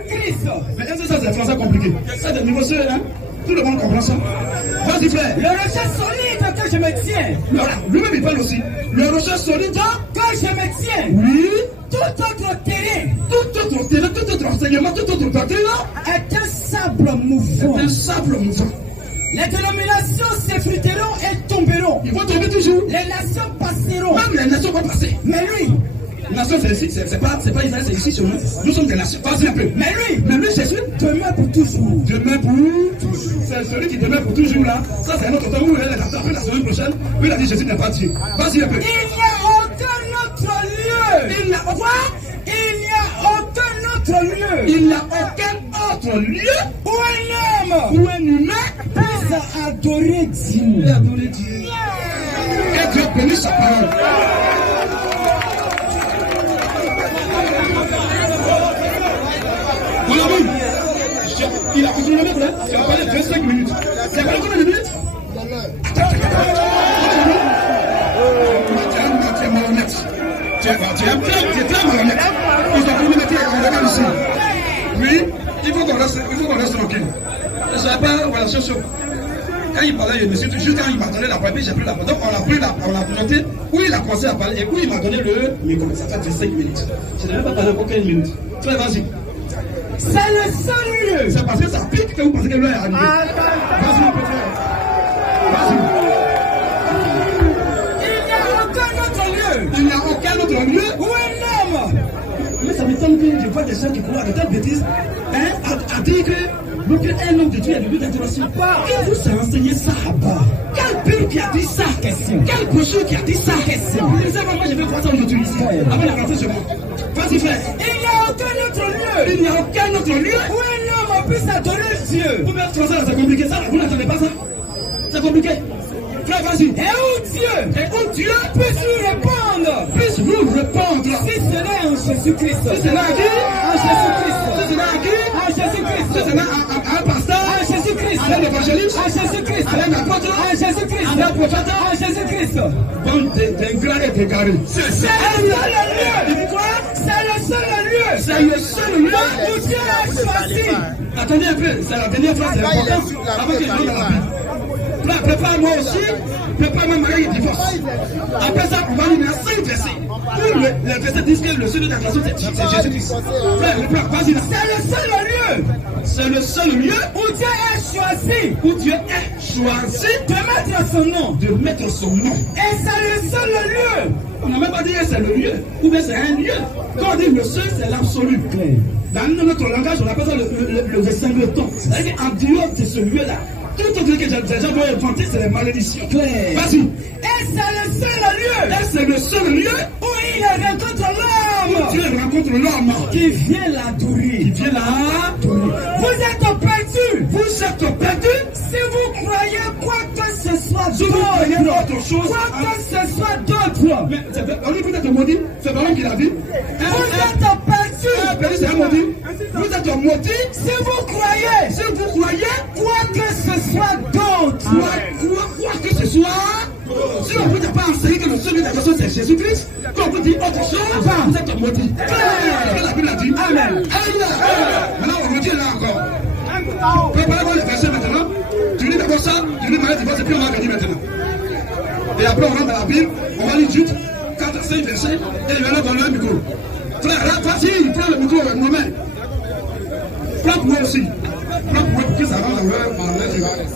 Christ. Mais ça, c'est français compliqué. Ça, c'est niveau seul, hein. Tout le monde comprend ça. Vas-y, frère. Le rocher solide que je me tiens. Voilà, lui-même il parle aussi. Le rocher solide que je me tiens. Oui. Tout autre terrain. Tout autre enseignement, tout autre doctrine est un sable mouvant. C'est un sable mouvant. Les dénominations s'effriteront et tomberont. Ils vont tomber toujours. Les nations passeront. Même les nations vont passer. Mais lui, nation c'est ici, c'est pas Israël, c'est ici sur nous. Nous sommes des nations. Vas-y un peu. Mais lui, Jésus demeure pour toujours. Demeure pour toujours. C'est celui qui demeure pour toujours là. Ça c'est un autre temps où il est après la semaine prochaine. Où il a dit Jésus n'est pas Dieu. Vas-y un peu. Il n'y a aucun autre lieu. Il n'y a aucun autre lieu. Il n'y a aucun autre lieu où un homme ou un humain puisse adorer Dieu. Et Dieu bénisse sa parole. Mon ami, il a continué le mettre là. Tu as parlé 25 minutes. Tu as parlé combien de minutes? Tu es malhonnête. Tu es très malhonnête. Ils ont voulu mettre un regard ici. Oui, il faut qu'on reste tranquille. Je ne savais pas la chose. Quand il parlait, je me suis dit, juste quand il m'a donné la parole, j'ai pris la parole. Donc on a noté où il a commencé à parler et où il m'a donné le micro. Ça fait 25 minutes. Je n'avais pas parlé encore 15 minutes. Très vas-y. C'est le seul lieu. C'est parce que ça pique que vous pensez que l'heure est arrivée. Vas-y, mon petit frère. Vas-y. Il n'y a aucun autre lieu. Il n'y a aucun autre lieu où un homme. Mais ça m'étonne que je vois des gens qui croient à de telles bêtises. À dire que un homme de Dieu a le but d'adoration. Qui vous a enseigné ça là-bas? Quel pur qui a dit ça? Question. Quel brochure qui a dit ça? Question. Vous savez, moi je vais voir ça aujourd'hui ici. Avant de rentrer chez moi. Vas-y, frère. Il n'y a aucun autre lieu. Il n'y a aucun autre lieu où un homme puisse adorer Dieu. Vous mettre français là, c'est compliqué. Ça, vous n'entendez pas ça? C'est compliqué. Frère, vas-y. Et où Dieu puisse lui répondre. Puisse vous répondre. Si cela en Jésus-Christ. Si cela à qui? En Jésus-Christ. Si cela à qui? En Jésus-Christ. Si cela à un pasteur? En Jésus-Christ. À un évangéliste? En Jésus-Christ. À un apôtre? En Jésus-Christ. À un prophète? En Jésus-Christ. Donc, d'ingrat et d'égaré. C'est le seul lieu. C'est le seul lieu. C'est le seul lieu où Dieu a choisi. Attendez un peu, c'est la dernière phrase, c'est important. Avant que je rentre dans la Bible. Là, prépare-moi aussi, prépare ma mariage et divorce. Après ça, on va lire 5 versets. Où les versets disent que le seul lieu d'adoration, c'est Jésus-Christ. Frère, vas-y là. C'est le seul lieu. C'est le seul lieu où Dieu a choisi. Où Dieu a choisi de mettre son nom. De mettre son nom. Et c'est le seul lieu. On n'a même pas dit que c'est le lieu. Ou bien c'est un lieu. Quand on dit le seul, c'est l'absolu. Dans notre langage, on appelle ça le ressembleton. C'est-à-dire qu'en dehors de ce lieu-là, tout autre que les gens doivent inventer, c'est les malédictions. Vas-y. Et c'est le seul lieu. Et c'est le seul lieu où il rencontre l'homme. Dieu rencontre l'homme. Qui vient l'adorer. Qui vient l'adorer. Vous êtes perdus. Vous êtes perdus. Si vous croyez quoi que ce soit d'autre chose. Quoi que ce soit d'autre. Mais on dit que vous êtes maudit. C'est pas moi qui l'a dit. Vous êtes perdus. Perdu, c'est un maudit. Vous êtes maudit. Si vous croyez quoi que ce soit d'autre. Quoi que ce soit. Si on ne vous a pas enseigné que le seul lieu d'adoration c'est Jésus-Christ, quand on vous dit autre chose, vous êtes maudit. La Bible a dit. Amen. Maintenant on redit là encore. Préparez-vous les versets maintenant. Tu lis d'abord ça, tu lis mariage divorce et puis on va venir maintenant. Et après on rentre dans la Bible, on va lire Jude 4 à 5 versets et il va là dans le micro. Frère, vas-y, prends le micro avec moi-même. Prends-moi aussi. Prends-moi pour que ça rentre dans le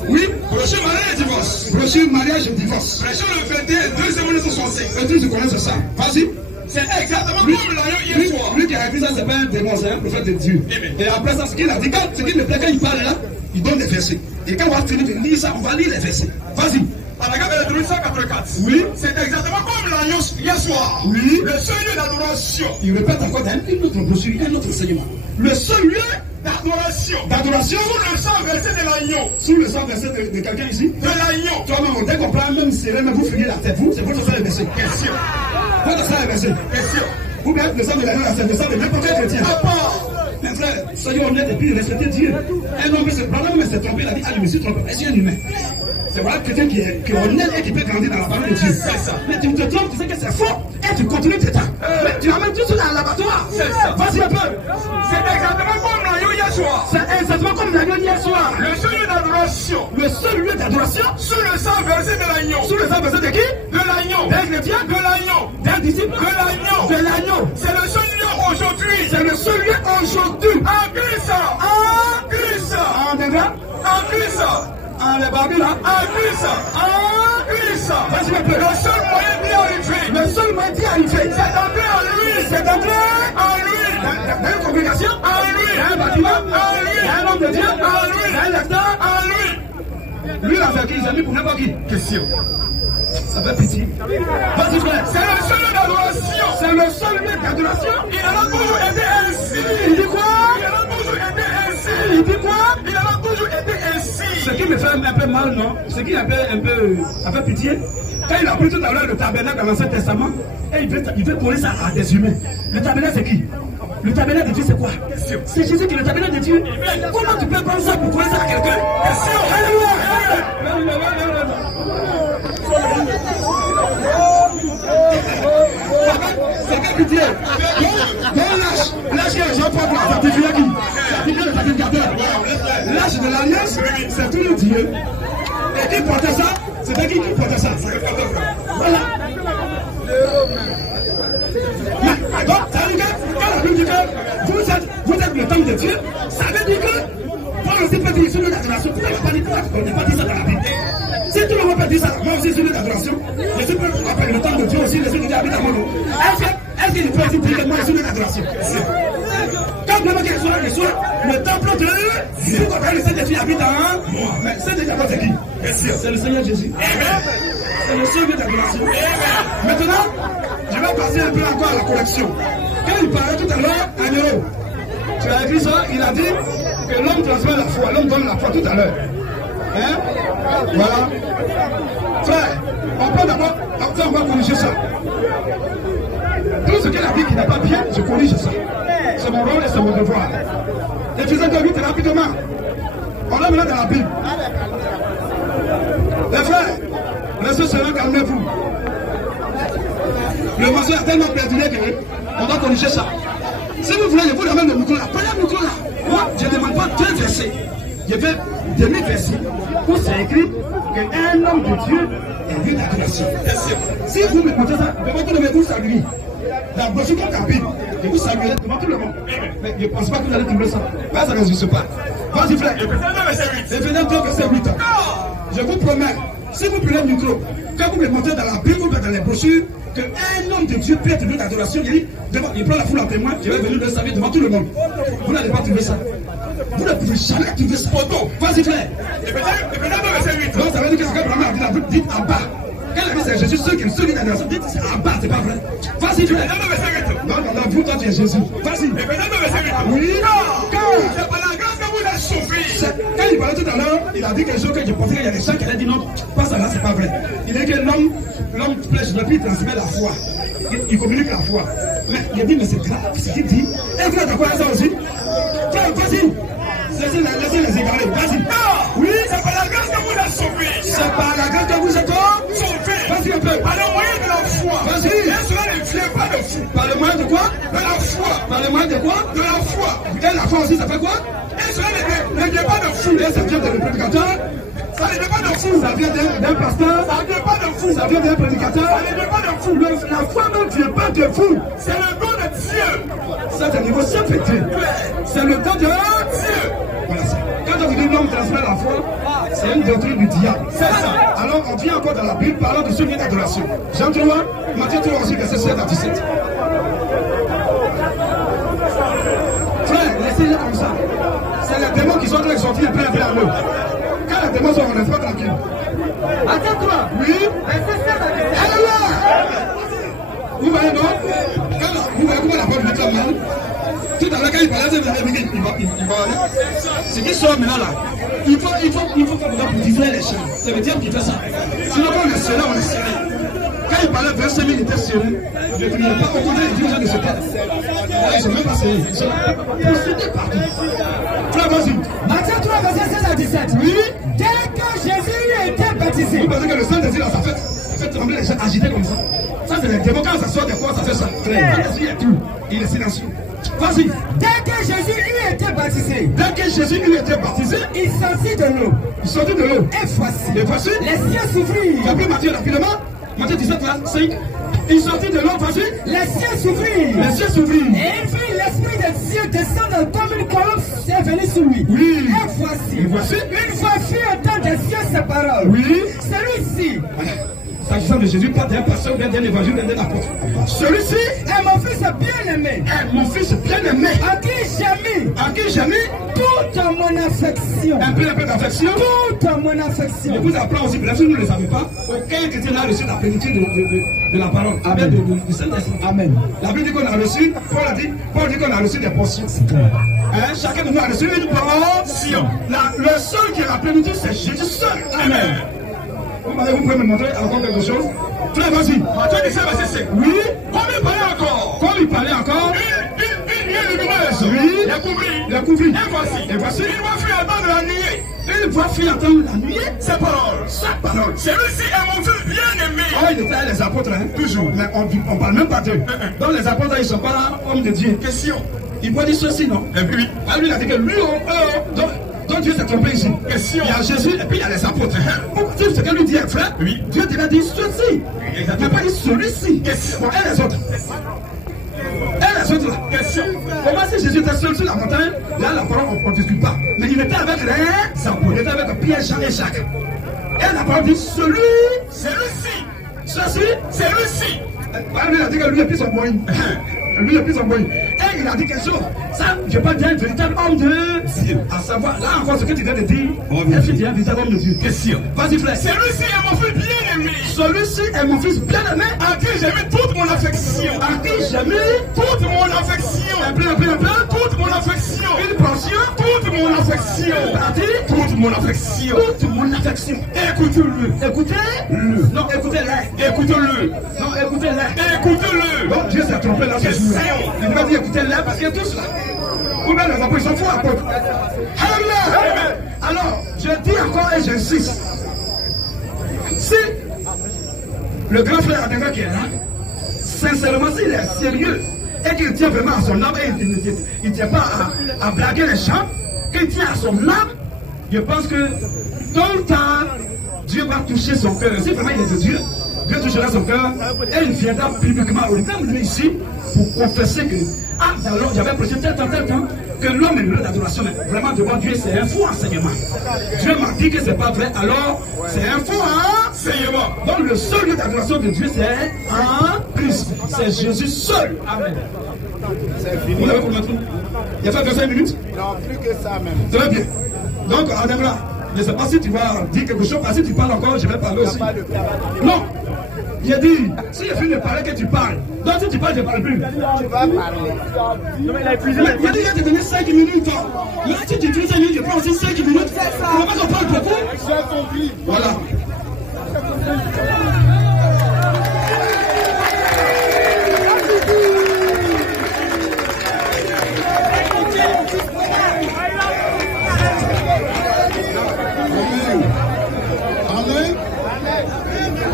oui, brochure mariage et divorce. Brochure mariage et divorce. Brochure le 21, 2 secondes 65. Et tu connais ça. Vas-y. C'est exactement comme l'agneau hier soir. Lui qui a écrit ça, c'est pas un démon, c'est un prophète de Dieu. Et après ça, ce qu'il a dit, ce qu'il me plaît, quand il parle là, il donne des versets. Et quand on va finir de lire ça, on va lire les versets. Vas-y. À la gamme de 184. Oui. C'est exactement comme l'agneau hier soir. Oui. Le seul lieu d'adoration. Il répète encore une autre brochure, un autre enseignement. Le seul lieu d'adoration. D'adoration. Sous le sang versé de l'agneau. Sous le sang versé de quelqu'un ici. De l'agneau. Toi-même, dès qu'on prend même serré, mais vous finissez la tête, vous, c'est votre sang versé. Question. Votre sang versé. Question. Vous mettez le sang de l'agneau, c'est le sang de n'importe quel chrétien. Mes frères, soyons honnêtes et puis respectez Dieu. Un homme peut se prendre, mais se tromper, il a dit, ah, je me suis trompé. Est-ce un humain? C'est voilà quelqu'un qui est honnête et qui peut grandir dans la parole de Dieu. C'est ça. Mais tu te trompes, tu sais que c'est faux, et tu continues tes temps. Mais tu amènes tout ça à l'abattoir. C'est ça. Vas-y un peu. C'est exactement comme l'agneau hier soir. C'est exactement comme l'agneau hier soir. Le seul lieu d'adoration. Le seul lieu d'adoration. Sous le sang versé de l'agneau. Sous le sang versé de qui? De l'agneau. D'un chrétien? De l'agneau. D'un disciple? De l'agneau. De l'agneau. C'est le seul lieu aujourd'hui. C'est le seul lieu aujourd'hui. En Christ. En Christ. En Bénin? En Christ. En les Babylon? En Christ. En Christ. Vas-y un peu. Le seul moyen d'y arriver. Le seul moyen d'y arriver. C'est d'entrer en lui. C'est d'entrer en lui. Dans une congrégation? En lui. Dans un bâtiment? En lui. Dans un homme de Dieu? En lui. Dans un lecteur? En lui. Lui, il a fait qui? Il a mis pour n'importe qui? Question. Ça fait pitié. Vas-y, frère. C'est le seul lieu d'adoration. C'est le seul lieu d'adoration. Il en a toujours été ainsi. Il dit quoi? Il en a toujours été ainsi. Il dit quoi? Il en a toujours été ainsi. Ce qui me fait un peu mal, non? Ce qui a fait pitié. Quand il a pris tout à l'heure le tabernacle dans l'Ancien Testament, et il veut coller ça à des humains. Le tabernacle, c'est qui? Le tabernacle de Dieu, c'est quoi? C'est Jésus qui est le tabernacle de Dieu. Comment tu peux prendre ça pour coller ça à quelqu'un? Alléluia! Ça fait pitié. Donc lâche les gens pour certifier qui? Certifier le sacrificateur. L'âge de l'alliance, c'est tout le Dieu. Et qui portait ça? C'était qui portait ça? Voilà. Mais donc, ça veut dire que quand la Bible dit que vous êtes le temple de Dieu, ça veut dire que Paul aussi peut dire sur l'adoration. Pourquoi il n'a pas dit ça dans la Bible? Si tout le monde peut dire ça, moi aussi sur l'adoration, Jésus peut appeler le temple de Dieu aussi, les autres qui habitent à mon nom. Est-ce qu'il peut aussi dire que moi je suis l'adoration? Quand le monde reçoit le temple de Dieu, quand le Saint-Esprit habite en moi. Mais Saint-Esprit c'est qui? C'est le Seigneur Jésus. C'est le seul lieu d'adoration. Maintenant, je vais passer un peu encore à la correction. Quand il parlait tout à l'heure à Néo, tu as écrit ça, il a dit que l'homme transmet la foi, l'homme donne la foi tout à l'heure. Hein? Voilà. Frère, on peut d'abord, on va corriger ça. Tout ce qu'elle a dit qui n'est pas bien, je corrige ça. C'est mon rôle et c'est mon devoir. Éphésiens 2:8 rapidement. On est maintenant dans la Bible. Les frères, restez seulement, calmez-vous. Le maçon a tellement perdu qu'on doit corriger ça. Si vous voulez, je vous ramène le micro là. Prenez le micro là. Moi, je ne demande pas 2 versets. Je vais 2000 versets où c'est écrit qu'un homme de Dieu est vu d'adoration. Si vous me montrez ça, devant tout le monde, vous saluez. La brochure comme la Bible, je vous saluerai devant tout le monde. Mais je ne pense pas que vous allez trouver ça. Ça n'existe pas. Vas-y, frère. Éphésiens 2, verset 8. Je vous promets, si vous prenez le micro, quand vous me montrez dans la Bible ou dans les brochures, qu'un homme de Dieu peut être vu d'adoration, il prend la foule en témoin, je vais venir le saluer devant tout le monde. Vous n'allez pas trouver ça. Vous ne pouvez jamais trouver ce photo. Vas-y, frère. Donc, ça veut dire que c'est comme la Bible dit en bas. Quand la Bible c'est Jésus, ceux qui sont d'adoration, dites c'est en bas, c'est pas vrai. Vas-y, frère. Non, vous, toi, tu es Jésus. Vas-y. Oui, c'est par la grâce que vous êtes sauvés. Quand il parlait tout à l'heure, il a dit quelque chose que je pensais qu'il y a des gens qui allaient dire non, pas ça là, c'est pas vrai. Il dit que l'homme prêche le plus, transmet la foi. Il communique la foi. Mais il a dit, mais c'est grave ce qu'il dit. Et vous êtes d'accord avec ça aussi? Vas-y. Laissez les égarer. Vas-y. Oui, c'est par la grâce que vous êtes sauvés. C'est par la grâce que vous êtes sauvés. Vas-y un peu. Par le moyen de la foi. Vas-y. Et cela ne vient pas de fou. Par le moyen de quoi? De la foi. Par le moyen de quoi? De la foi. Et la foi aussi, ça fait quoi? Et cela ne vient pas de fou. Et ça vient d'un prédicateur. Ça ne vient pas de fou. Ça vient d'un pasteur. Ça ne vient pas de fou. Ça vient d'un prédicateur. Ça ne vient pas de fou. La foi ne vient pas de fou. C'est le don de Dieu. Ça, c'est un niveau sympathique. C'est le don de Dieu. Voilà ça. Quand on vous dit l'homme transmet la foi, c'est une doctrine du diable. C'est ça. Alors on vient encore dans la Bible parlant de ce lieu d'adoration. Jean 3, Matthieu 3 aussi, verset 7 à 17. Frère, laissez-les comme ça. C'est les démons qui sont en train de sortir un peu à l'eau. Quand les démons sont, on reste pas tranquille. Attends-toi. Oui. Vous voyez, non? Vous voyez comment la porte vient comme mal? Tout à l'heure, quand il parlait, il va aller. Ce qui sort maintenant là, il faut que vous bouddhiser les chiens. Ça veut dire qu'il fait ça. Sinon, quand on est serré, on est serré. Quand il parlait 25 000, il était sérieux. Il ne pas reconnaître les dirigeants de ce peuple. Ils ne sont même pas sérieux. Ils sont possédés partout. Frère, vas-y. Matthieu 3, verset 16 à 17. Oui. Dès que Jésus était baptisé. Vous pensez que le Saint-Esprit, ça fait trembler les gens agités comme ça. Ça, c'est les démons. Quand ça sort des corps, ça fait ça. L'esprit est tout. Il est silencieux. Vas-y. Dès que Jésus eut été baptisé. Dès que Jésus eut été baptisé. Il sortit de l'eau. Il sortit de l'eau. Et voici. Et voici. Les cieux s'ouvrirent. Tu as pris Matthieu rapidement. Matthieu 17, là, 5. Il sortit de l'eau, voici. Les cieux s'ouvrirent. Les cieux s'ouvrirent. Et il vit l'Esprit de Dieu descendre comme une colombe est venue sur lui. Oui. Et voici. Une voix fut entendre des cieux ces paroles. Oui. Celui-ci. S'agissant de Jésus, pas d'un pasteur, d'un évangile, d'un apôtre. Celui-ci est mon fils bien-aimé. Est mon fils bien-aimé. À qui j'ai mis. À qui j'ai mis toute mon affection. Un peu d'affection. Toute mon affection. Je vous apprends aussi, bien sûr, vous ne le savez pas. Aucun chrétien n'a reçu la plénitude de la parole. Amen. Du Saint-Esprit. Amen. La Bible dit qu'on a reçu, Paul dit qu'on a reçu des portions. Chacun de nous a reçu une portion. Le seul qui a la plénitude, c'est Jésus seul. Amen. Vous pouvez me montrer encore quelque chose? Frère, vas-y. Matthieu 17, verset 5. Oui. Comme il parlait encore. Comme il parlait encore. Une lumineuse. Oui. Il a couvert. Et voici. Une voix fut entendre la nuée. Une voix fut entendre la nuée. Sa parole. Celui-ci est mon fils bien-aimé. Oh, il était avec les apôtres, hein, toujours. Mais on parle même pas d'eux. Donc les apôtres, ils ne sont pas hommes de Dieu. Question. Il peut dire ceci, non? Et puis, lui, il a dit que lui, donc Dieu s'est trompé ici. Question. Il y a Jésus et puis il y a les apôtres. Pour dire ce que lui dit, frère, oui. Dieu devait dire ceci. Il n'a pas dit celui-ci. Question. Bon, et les autres? Et les autres là? Question. Comment si Jésus était seul sur la montagne? Là, la parole, on ne discute pas. Mais il était avec les apôtres. Il était avec Pierre, Jean et Jacques. Et la parole dit celui-ci. Ceci, celui-ci. Lui, il a dit que lui, et puis son moyen. Lui, et puis son moyen. Et il a dit quelque chose. Ça, je peux dire un véritable homme de Dieu. À savoir, là encore, ce que tu viens de dire. Est-ce que tu es un véritable homme de Dieu? Question. Vas-y, frère. Celui-ci est mon fils bien-aimé. Celui-ci est mon fils bien-aimé. À qui j'ai mis toute mon affection. À qui j'ai mis toute mon affection. Un peu. Toute mon affection. Une portion. Toute mon affection. Toute mon affection. Toute mon affection. Écoutez-le. Écoutez-le. Non, écoutez-le. Écoutez-le. Non, écoutez-le. Écoutez-le. Donc Dieu s'est trompé là. Il m'a dit écoutez-le parce qu'il y a tous là. Ou bien les apôtres, ils s'en foutent apôtres. Alléluia. Alors, je dis encore et j'insiste. Si le grand frère Adéga qui est là, sincèrement, s'il est sérieux et qu'il tient vraiment à son âme et il ne tient pas à blaguer les gens, qu'il tient à son âme, je pense que tôt ou tard, Dieu va toucher son cœur. Si vraiment il est de Dieu, Dieu touchera son cœur et il viendra publiquement, même lui ici, pour confesser que, alors j'avais prêché tel temps, que l'homme est le d'adoration, mais vraiment devant Dieu, c'est un faux enseignement. Dieu m'a dit que c'est pas vrai, alors c'est un faux enseignement. Donc le seul lieu d'adoration de Dieu, c'est en Christ. C'est Jésus seul. Amen. Vous l'avez compris? Il y a fait 25 minutes? Non, plus que ça même. Très bien. Donc, Ademla, je ne sais pas si tu vas dire quelque chose, parce que si tu parles encore, je vais parler aussi. Non. J'ai dit, si je finis de parler, que tu parles. Donc si tu parles, je ne parle plus. Tu vas parler. Non, mais il a épuisé. Il a dit, je vais te donner 5 minutes. Là, si tu utilises 5 minutes, je prends aussi 5 minutes. On va pas qu'on parle beaucoup. J'ai compris. Voilà.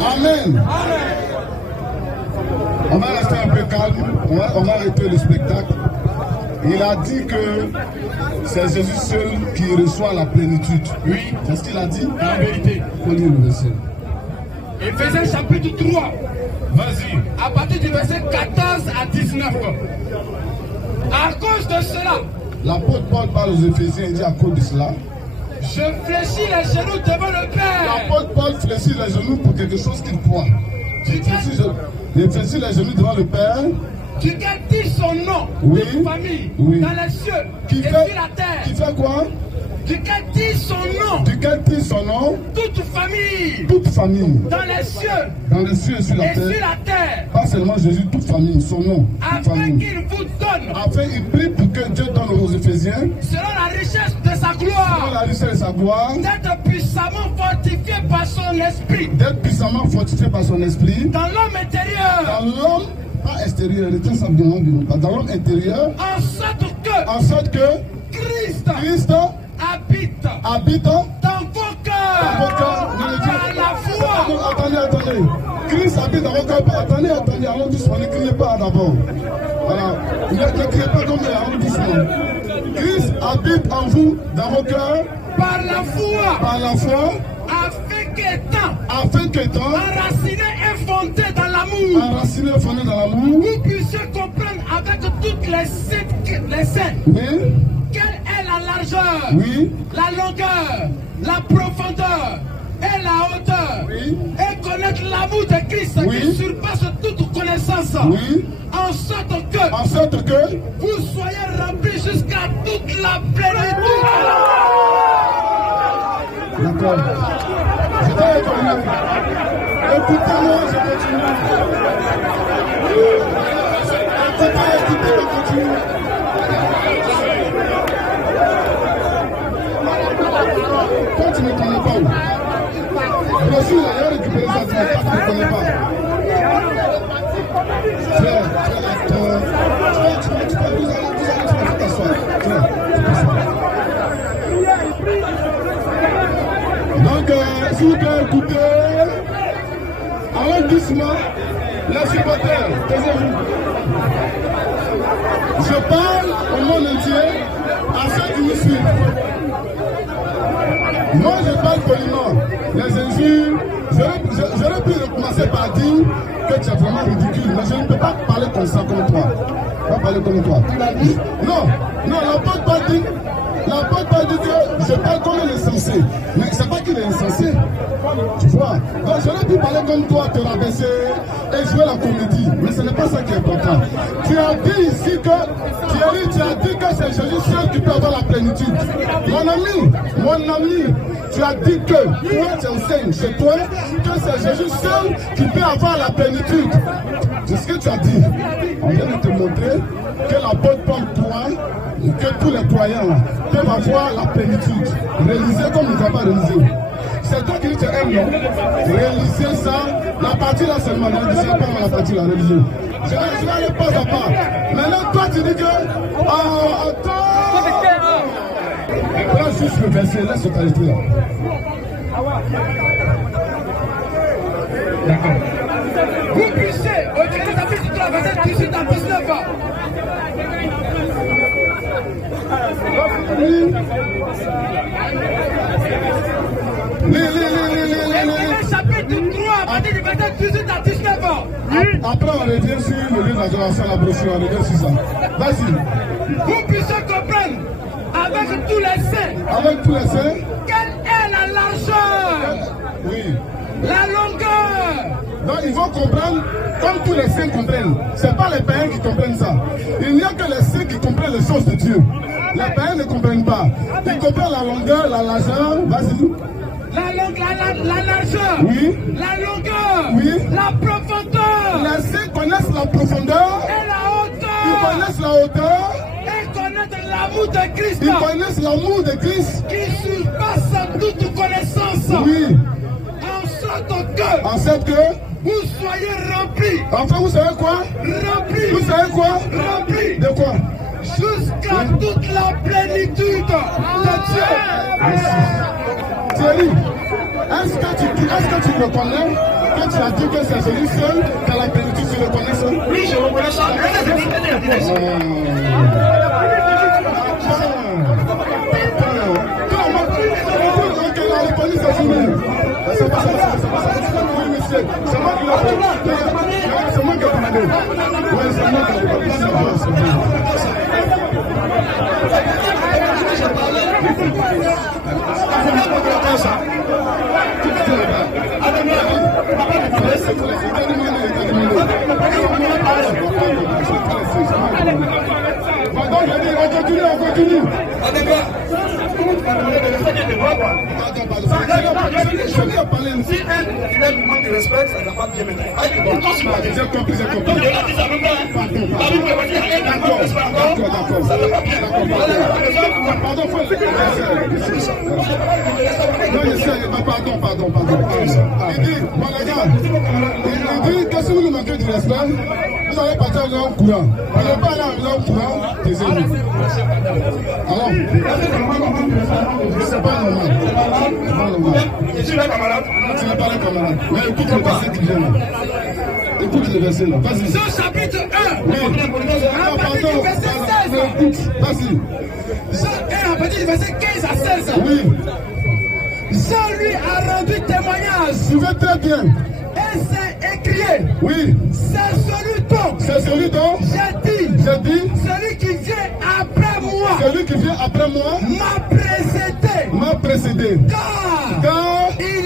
Amen. On va rester un peu calme, on va arrêter le spectacle. Il a dit que c'est Jésus seul qui reçoit la plénitude. Oui. C'est ce qu'il a dit? En vérité. Prenez le verset. Éphésiens chapitre 3. Vas-y. À partir du verset 14 à 19. À cause de cela. L'apôtre Paul parle aux Éphésiens, il dit à cause de cela. Je fléchis les genoux devant le Père. L'apôtre Paul fléchit les genoux pour quelque chose qu'il croit. Il fléchit les genoux devant le Père. Duquel dit son nom, oui, famille, oui, dans les cieux qui et fait, sur la terre. Qui fait quoi? Duquel dit son nom. Duquel dit son nom. Toute famille. Toute famille. Dans les cieux. Dans les cieux et sur la terre. Sur la terre. Pas seulement Jésus, toute famille, son nom. Afin qu'il vous donne. Afin il prie pour que Dieu donne aux Éphésiens. Selon la richesse de sa gloire. Selon la richesse de sa gloire. D'être puissant puissamment fortifié par son esprit. D'être puissamment fortifié par son esprit. Dans l'homme intérieur. Dans l'homme, pas extérieur, dans l'homme intérieur. En sorte que Christ habite dans vos cœurs. Par la foi. Attendez. Christ habite dans vos cœurs. Attendez, allons doucement. Ne criez pas d'abord. Voilà. Ne criez pas comme ça, allons doucement. Christ habite en vous, dans vos cœurs. Par la foi. Afin qu'étant enraciné et fondé dans l'amour. Vous puissiez comprendre avec toutes les scènes. Oui. Quelle est la largeur, oui. La longueur, la profondeur et la hauteur. Oui. Et connaître l'amour de Christ oui. qui surpasse toute connaissance. Oui. En sorte que vous soyez remplis jusqu'à toute la plénitude. D'accord. Je vais écouter-moi, je continue. Écoutez, je continue. Quand tu ne connais pas où? Bien sûr, il y a récupéré ça, tu ne connais pas. Frère, tu peux t'asseoir. Donc, s'il vous plaît, écoutez. Allons doucement. Les supporters, taisez-vous. Je parle au monde entier à ceux qui nous suivent. Moi, je parle poliment. Les injures, j'aurais pu commencer par dire que tu es vraiment ridicule, mais je ne peux pas parler comme ça, comme toi. Pas parler comme toi. Non, l'apôtre pas dit que je parle comme un insensé. Mais c'est pas qu'il est insensé. Tu vois. Donc j'aurais pu parler comme toi, te rabaisser et jouer la comédie. Mais ce n'est pas ça qui est important. Tu as dit ici que Thierry, tu as dit que c'est Jésus seul qui peut avoir la plénitude. Mon ami, tu as dit que toi tu enseignes chez toi que c'est Jésus seul qui peut avoir la plénitude. C'est ce que tu as dit. On vient de te montrer que l'apôtre Paul croit que tous les croyants peuvent avoir la plénitude. Réaliser comme ils ne pas réaliser. C'est toi qui te aimes, non? Réaliser ça, la partie là seulement, ne réalisez pas la partie là, réaliser. Je vais aller pas à pas. Maintenant, toi tu dis que. Attends! Prends juste le verset, laisse totalité là. D'accord. Vous puissiez, au Genèse chapitre 3, verset 18 à 19 ans. Genèse chapitre 3, à partir du verset 18 à 19 ans. Après, on revient sur le lieu d'adoration, la brochure, on revient sur ça. Vas-y. Vous puissiez comprendre avec tous les saints. Avec tous les saints. Quelle est la largeur? Oui. La longueur. Donc ils vont comprendre comme tous les saints comprennent. Ce n'est pas les païens qui comprennent ça. Il n'y a que les saints qui comprennent les choses de Dieu. Les païens ne comprennent pas. Ils comprennent la longueur, la largeur. Vas-y. La largeur. Oui. La longueur. Oui. La profondeur. Les saints connaissent la profondeur. Et la hauteur. Ils connaissent la hauteur. Et connaissent l'amour de Christ. Ils connaissent l'amour de Christ. Qui surpasse toute connaissance. Oui. En sorte que vous soyez remplis. Enfin, vous savez quoi? Remplis. Vous savez quoi? Remplis. De quoi? Jusqu'à toute la plénitude de Dieu. Merci. Thierry, est-ce que tu reconnais que tu as dit que c'est Jésus seul qui a la plénitude, tu reconnais ça? Oui, je reconnais ça. C'est pas ça. Oui, monsieur. C'est moi qui l'ai fait. C'est moi qui l'ai demandé. Oui, c'est moi qui l'ai On continue. Je vais parler. Si un manque de respect, ça ne va pas bien mener. J'ai compris. D'accord. Ça ne va pas bien. Pardon, pardon. Il dit, bon les gars, il dit que si vous nous manquez du respect, vous allez partir en grand courant. On n'est pas allé en grand courant, taisez-vous. Alors, c'est pas normal. Tu n'es pas camarade. Tu n'es pas le camarade. Mais écoute le verset qui vient là. Écoute le verset là. Vas-y. Jean chapitre 1. Oui. À partir du verset 16. Écoute, vas-y. Jean 1 à partir du verset 15 à 16. Oui. Jean lui a rendu témoignage. Suivez très bien. Et s'est écrié. Oui. C'est celui dont. C'est celui dont. J'ai dit. Celui qui vient après moi. Celui qui vient après moi. M'a précédé. Car il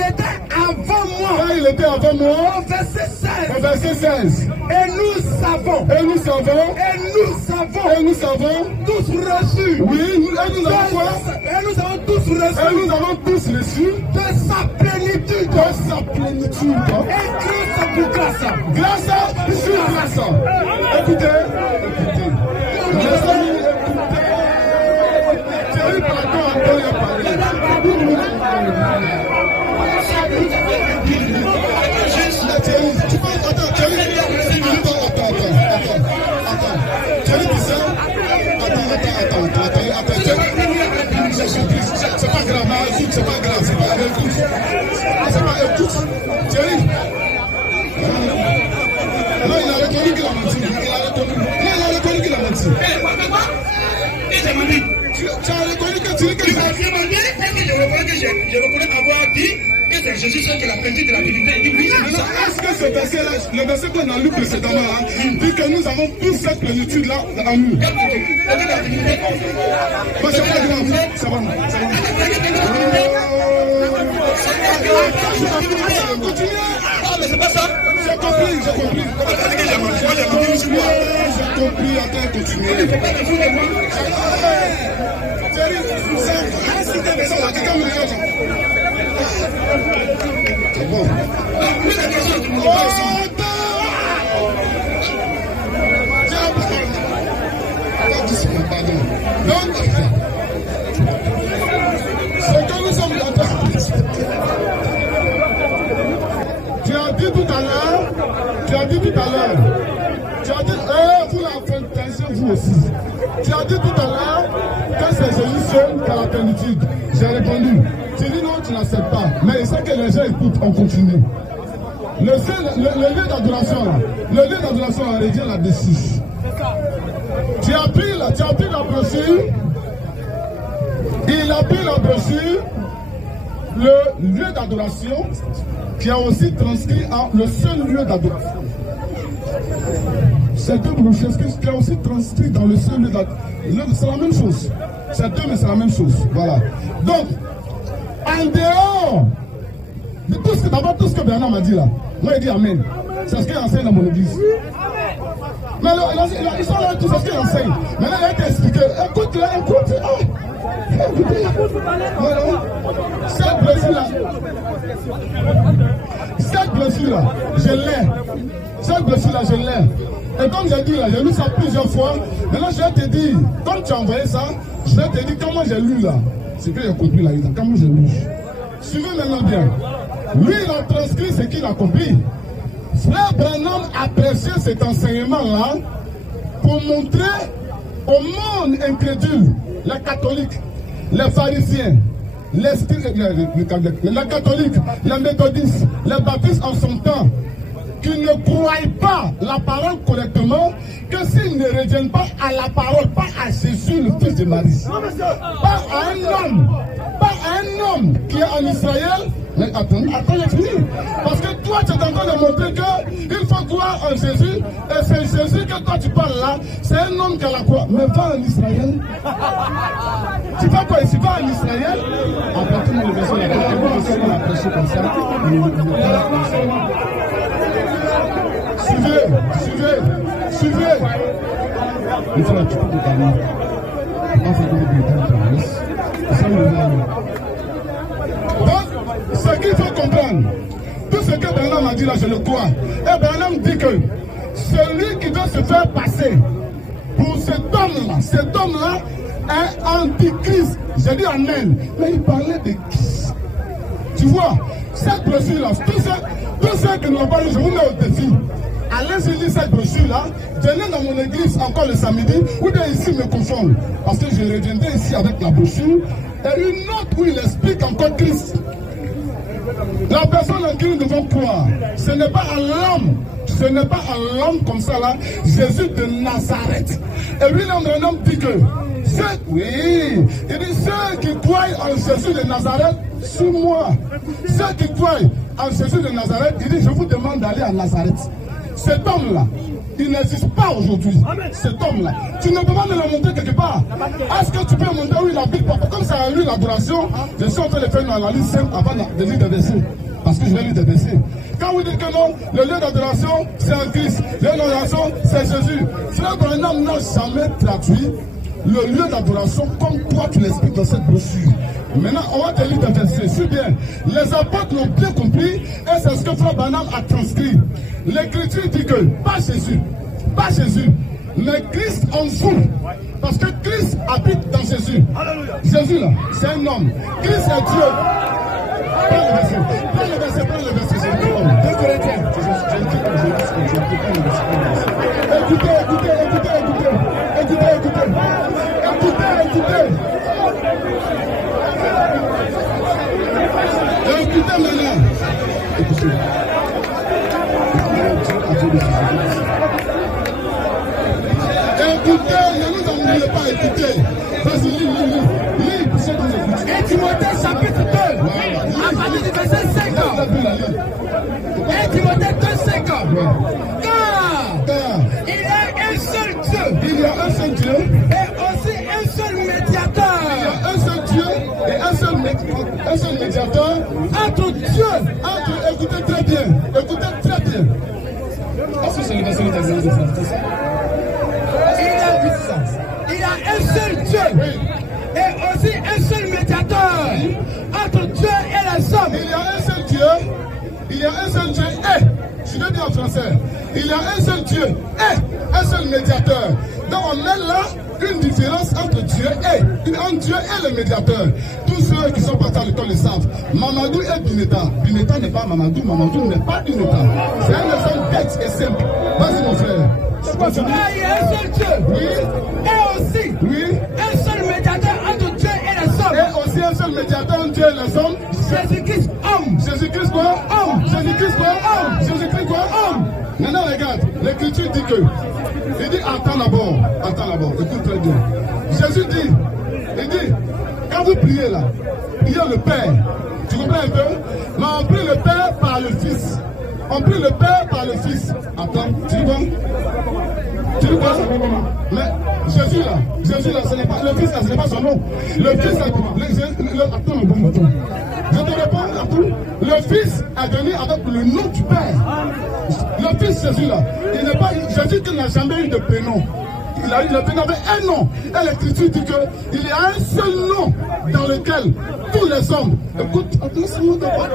était avant moi. Au verset 16. Et nous savons tous reçu. Oui, nous avons tous reçu de sa plénitude. Et grâce à grâce. Écoutez. Thierry, c'est pas grave, écoute, c'est pas grave, écoute, Thierry. Non, il a reconnu qu'il a menti. Il a reconnu qu'il a menti. Tu as reconnu que tu dis que je reconnais avoir dit que c'est Jésus seul qui est la plénitude de la vérité. Est-ce que ce verset-là, le verset qu'on a lu précédemment, dit que nous avons tous cette plénitude-là en nous? C'est pas grave, ça va. C'est pas ça. J'ai compris. J'ai compris, attends, continuez. C'est bon. Donc, ce que nous sommes en train de respecter. Tu as dit tout à l'heure, vous la faites vous aussi. Tu as dit tout à l'heure que c'est Jésus seul qui a la plénitude. J'ai répondu. Tu dis non, tu n'acceptes pas. Mais il sait que les gens écoutent, on continue. Le lieu d'adoration a réduit là-dessus. Tu as pris la brochure. Il a pris la brochure. Le lieu d'adoration qui a aussi transcrit en le seul lieu d'adoration. Ces deux brochures qui a aussi transcrit dans le seul lieu d'adoration. C'est la même chose. C'est deux, mais c'est la même chose. Voilà. Donc, en dehors de tout ce que Bernard m'a dit là, moi il dit Amen. C'est ce qu'il enseigne dans mon église. Mais ils sont là, tout c'est ce qu'il enseigne. Maintenant, il a été expliqué. Écoute. Écoutez. Voilà. Cette blessure-là, je l'ai. Et comme j'ai dit là, j'ai lu ça plusieurs fois. Maintenant, je vais te dire, comme tu as envoyé ça, je vais te dire comment j'ai lu là. C'est que j'ai compris là, comment j'ai lu. Suivez maintenant bien. Lui, il a transcrit ce qu'il a compris. Frère Branham appréciait cet enseignement-là pour montrer au monde incrédule, les catholiques, les pharisiens, les catholiques, les méthodistes, les baptistes en son temps, qui ne croient pas la parole correctement, que s'ils ne reviennent pas à la parole, pas à Jésus, le fils de Marie, pas à un homme qui est en Israël. Mais attends, j'ai fini. Parce que toi, tu es en train de montrer qu'il faut croire en Jésus, et c'est Jésus que toi tu parles là, c'est un homme qui a la croix. Mais va en Israël. Tu vas quoi ici? Va en Israël. Apporte-moi le verset là-bas. On a prêché comme ça. Suivez. Il faut la tuer de Ghana. Il faut faire des ce qu'il faut comprendre, tout ce que Bernard m'a dit là, je le crois. Et Bernard dit que celui qui doit se faire passer pour cet homme-là est antichrist. J'ai dit Amen. Mais il parlait de qui? Tu vois, Cette brochure-là, tous ceux qui n'ont pas lu, je vous mets au défi. Allez-y lire cette brochure-là, venez dans mon église encore le samedi, ou bien ici me confondre. Parce que je reviendrai ici avec la brochure, et une autre où il explique encore Christ. La personne en qui nous devons croire, ce n'est pas à l'homme, ce n'est pas à l'homme comme ça là, Jésus de Nazareth. Et lui, l'homme dit que, oui, il dit ceux qui croient en Jésus de Nazareth, sur moi. Ceux qui croient en Jésus de Nazareth, il dit je vous demande d'aller à Nazareth. Cet homme-là, il n'existe pas aujourd'hui. Cet homme-là, tu ne peux pas me le montrer quelque part. Est-ce que tu peux me montrer où il habite? Comme ça a lu l'adoration, je suis en train de faire une analyse simple avant de lire des versets. Parce que je vais lire des versets. Quand vous dites que non, le lieu d'adoration, c'est un Christ. Le lieu d'adoration, c'est Jésus. Frère Branham n'a jamais traduit le lieu d'adoration comme toi tu l'expliques dans cette brochure. Maintenant, on va te lire des versets. C'est bien. Les apôtres l'ont bien compris et c'est ce que Frère Branham a transcrit. L'écriture dit que, pas Jésus, mais Christ en vous. Parce que Christ habite dans Jésus. Jésus là, c'est un homme. Christ est Dieu. Prends le verset, c'est un homme. 2 Corinthiens. Écoutez. Écoutez maintenant. Écoutez, ne nous ennuyez pas, écoutez. Vas-y, lis. Et Timothée chapitre 2, à partir du verset 5. Et Timothée 2, 5. Car il y a un seul Dieu. Il y a un seul Dieu. Et aussi un seul médiateur. Il y a un seul Dieu et un seul médiateur Entre Dieu. Écoutez très bien. Est-ce que c'est le verset de frère? C'est ça? Il y a un seul Dieu. Oui. Et aussi un seul médiateur entre Dieu et les hommes. Il y a un seul Dieu et, je vais dire en français, il y a un seul Dieu et un seul médiateur. Donc on met là une différence entre Dieu et le médiateur. Tous ceux qui sont partis à l'école le savent. Mamadou est Bineta. Bineta n'est pas Mamadou, Mamadou n'est pas Bineta. C'est un exemple bête et simple. Vas-y mon frère. Il y a un seul Dieu. Oui. Et aussi un seul médiateur entre Dieu et les hommes. Et aussi un seul médiateur entre Dieu et les hommes. Jésus-Christ, homme. Jésus-Christ quoi? Homme. Jésus-Christ quoi? Homme. Jésus-Christ quoi? Homme. Maintenant regarde, l'écriture dit que, il dit attends d'abord, écoute très bien. Jésus dit, il dit, quand vous priez là, il y a le Père. Tu comprends un peu? Mais on prie le Père par le Fils. Attends, tu dis quoi? Mais Jésus là, ce n'est pas le Fils là, ce n'est pas son nom. Le Fils là, attends. Je te réponds à tout. Le Fils est venu avec le nom du Père. Le Fils Jésus là, il n'est pas Jésus qui n'a jamais eu de prénom. Il a eu le prénom avec un nom. Et l'écriture dit qu'il y a un seul nom dans lequel tous les hommes. Écoute, attends, c'est mon devoir.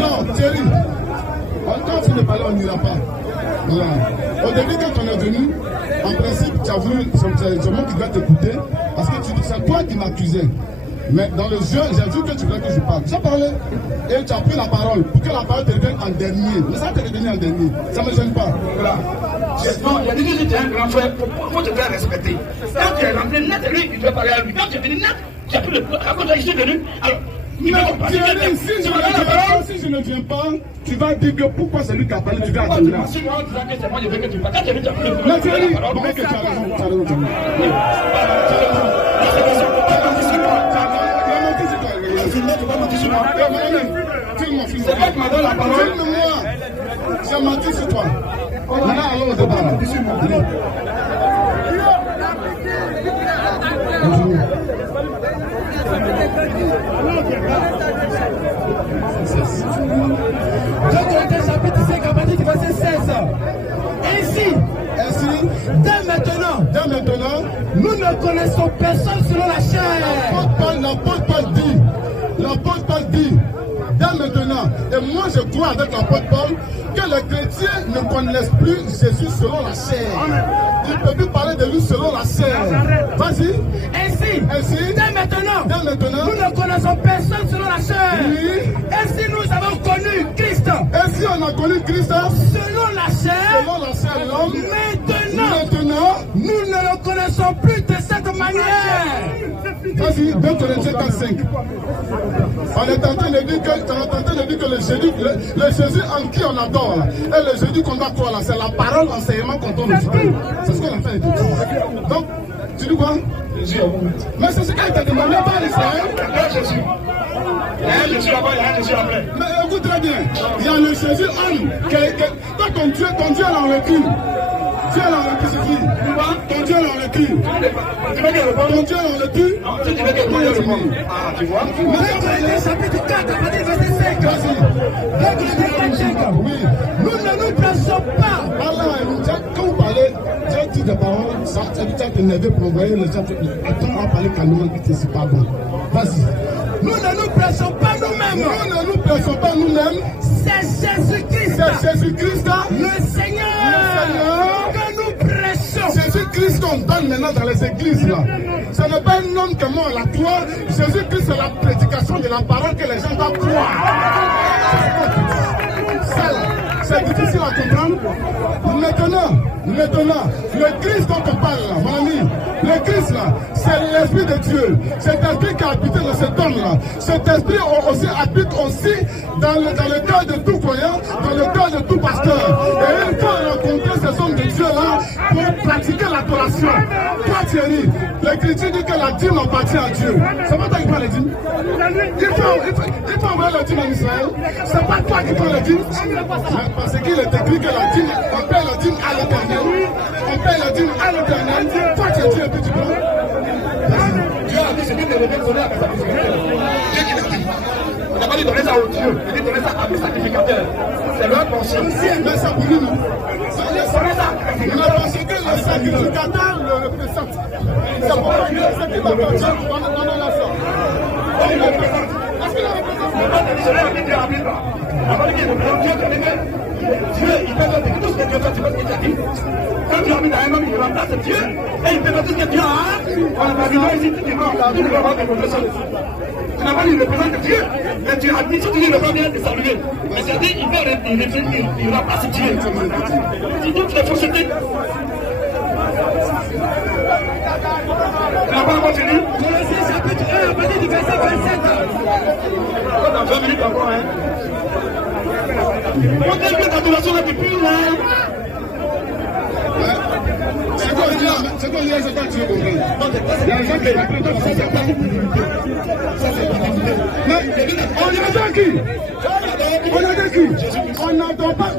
Non, Thierry, quand tu ne parles, on n'ira pas. Voilà. Au début, quand on est venu, en principe, tu as voulu, c'est moi qui dois t'écouter, parce que tu dis, c'est toi qui m'accusais. Mais dans le jeu, j'ai vu que tu voulais que je parle. J'ai parlé et tu as pris la parole pour que la parole te revienne en dernier. Mais ça te revenu en dernier. Ça ne me gêne pas. Voilà. Non, il a dit que tu es un grand frère, il faut te faire respecter. Quand tu es rentré net, lui, il doit parler à lui. Quand tu es venu net, tu as pris le. À cause de ici venu. Alors, il va si je ne viens pas, tu vas dire que pourquoi c'est lui qui a parlé, tu vas attendre là. Si moi, c'est moi, je veux que tu parles. Quand tu es venu, tu as pris le. Mais Thierry, mais que tu as raison. C'est pas que m'a donné la parole. J'ai menti sur toi. Maintenant, allons au débat. Chapitre 5 à partir du verset 16. Ainsi, dès maintenant, nous ne connaissons personne selon la chair. L'apôtre Paul dit, Et moi, je crois avec l'apôtre Paul que les chrétiens ne connaissent plus Jésus selon la chair. Ils ne peuvent plus parler de lui selon la chair. Vas-y. Ainsi, dès maintenant, nous ne connaissons personne selon la chair. Oui. Ainsi, nous avons connu Christ. Ainsi, on a connu Christ selon la chair. L'homme. Maintenant, nous ne le connaissons plus de cette manière. Vas-y, 2 Corinthiens 4:5. On est en train de dire que le Jésus en qui on adore, là, et le Jésus qu'on doit croire, là, c'est la parole, l'enseignement qu'on donne. C'est ce qu'on a fait. Donc, tu dis quoi? Mais c'est ce qu'il t'a demandé par l'Israël. Jésus. Il y a un Jésus avant, il y a un Jésus après. Mais écoute très bien, il y a le Jésus homme. Toi, ton Dieu est dans le cul. Dieu est dans le cul, c'est qui? Ton Dieu est dans le cul. Tu veux qu'elle réponde? Ton Dieu est dans le cul. Tu veux qu'elle réponde? Ah, tu vois? Chapitre 4, verset 5. Oui. Nous ne nous plaçons pas. Allah, quand vous parlez, j'ai dit des paroles, ça veut dire que ne veut pas envoyer le chat. Attends, on va parler calmement, c'est pas bon. Vas-y. Nous ne nous plaçons pas nous-mêmes. Nous ne nous plaçons pas nous-mêmes. C'est Jésus-Christ. C'est Jésus-Christ. Le Seigneur que nous prêchons. Jésus-Christ qu'on donne maintenant dans les églises là. Ce n'est pas un homme que moi on la croit. Jésus-Christ c'est la prédication de la parole que les gens doivent croire. C'est difficile à comprendre. Maintenant, le Christ dont on parle là, mon ami, le Christ là, c'est l'Esprit de Dieu. Cet esprit qui a habité dans cet homme-là. Cet esprit aussi habite aussi dans le cœur de tout croyant, dans le cœur de tout pasteur. Et il faut rencontrer ces hommes de Dieu-là pour pratiquer l'adoration. Toi Thierry, l'Écriture dit que la dîme appartient à Dieu. C'est pas toi qui prends les dîmes. Il faut envoyer la dîme en Israël. C'est pas toi qui prends les dîmes. Parce qu'il est écrit que la dîme, on paie la dîme à l'Éternel. On paie la dîme à l'Éternel. Toi tu es Dieu et puis tu prends. Dieu a dit c'est qu'il devait donner à sa sacrificateur. Dieu qui l'a dit. On n'a pas dit donner ça au Dieu, il dit donner ça à mes sacrificateurs. C'est leur conscience. Mais ça pour nous, non? On a pensé que le sacrificateur le représente. C'est pourquoi il est ce qui m'appartient dans la sorte. Il le représente. Est-ce qu'il le représente? Le peuple traditionnel a dit Dieu n'habite pas. On a dit qu'il représente Dieu qui habite. Dieu, il peut faire tout ce que Dieu fait, tu vois ce qu'il a dit. Quand tu habites à un homme, il remplace Dieu, et il fait tout ce que Dieu a. On a pas dit non ici, tu vas avoir des professeurs. Tu n'as pas dit il représente Dieu, mais tu as dit, si tu dis le pas bien, c'est salué. Mais tu as dit, il remplace Dieu. Tu dis que les faussetés. Tu n'as pas encore fini? Colossiens chapitre 1, à partir du verset 27. Dans 20 minutes encore, hein. On dit que l'adoration est depuis là. C'est quoi dire, c'est quoi tu veux comprendre. Il y a des gens qui apprennent ça, c'est pas. Mais on est dans qui? On est dans qui? On n'entend pas.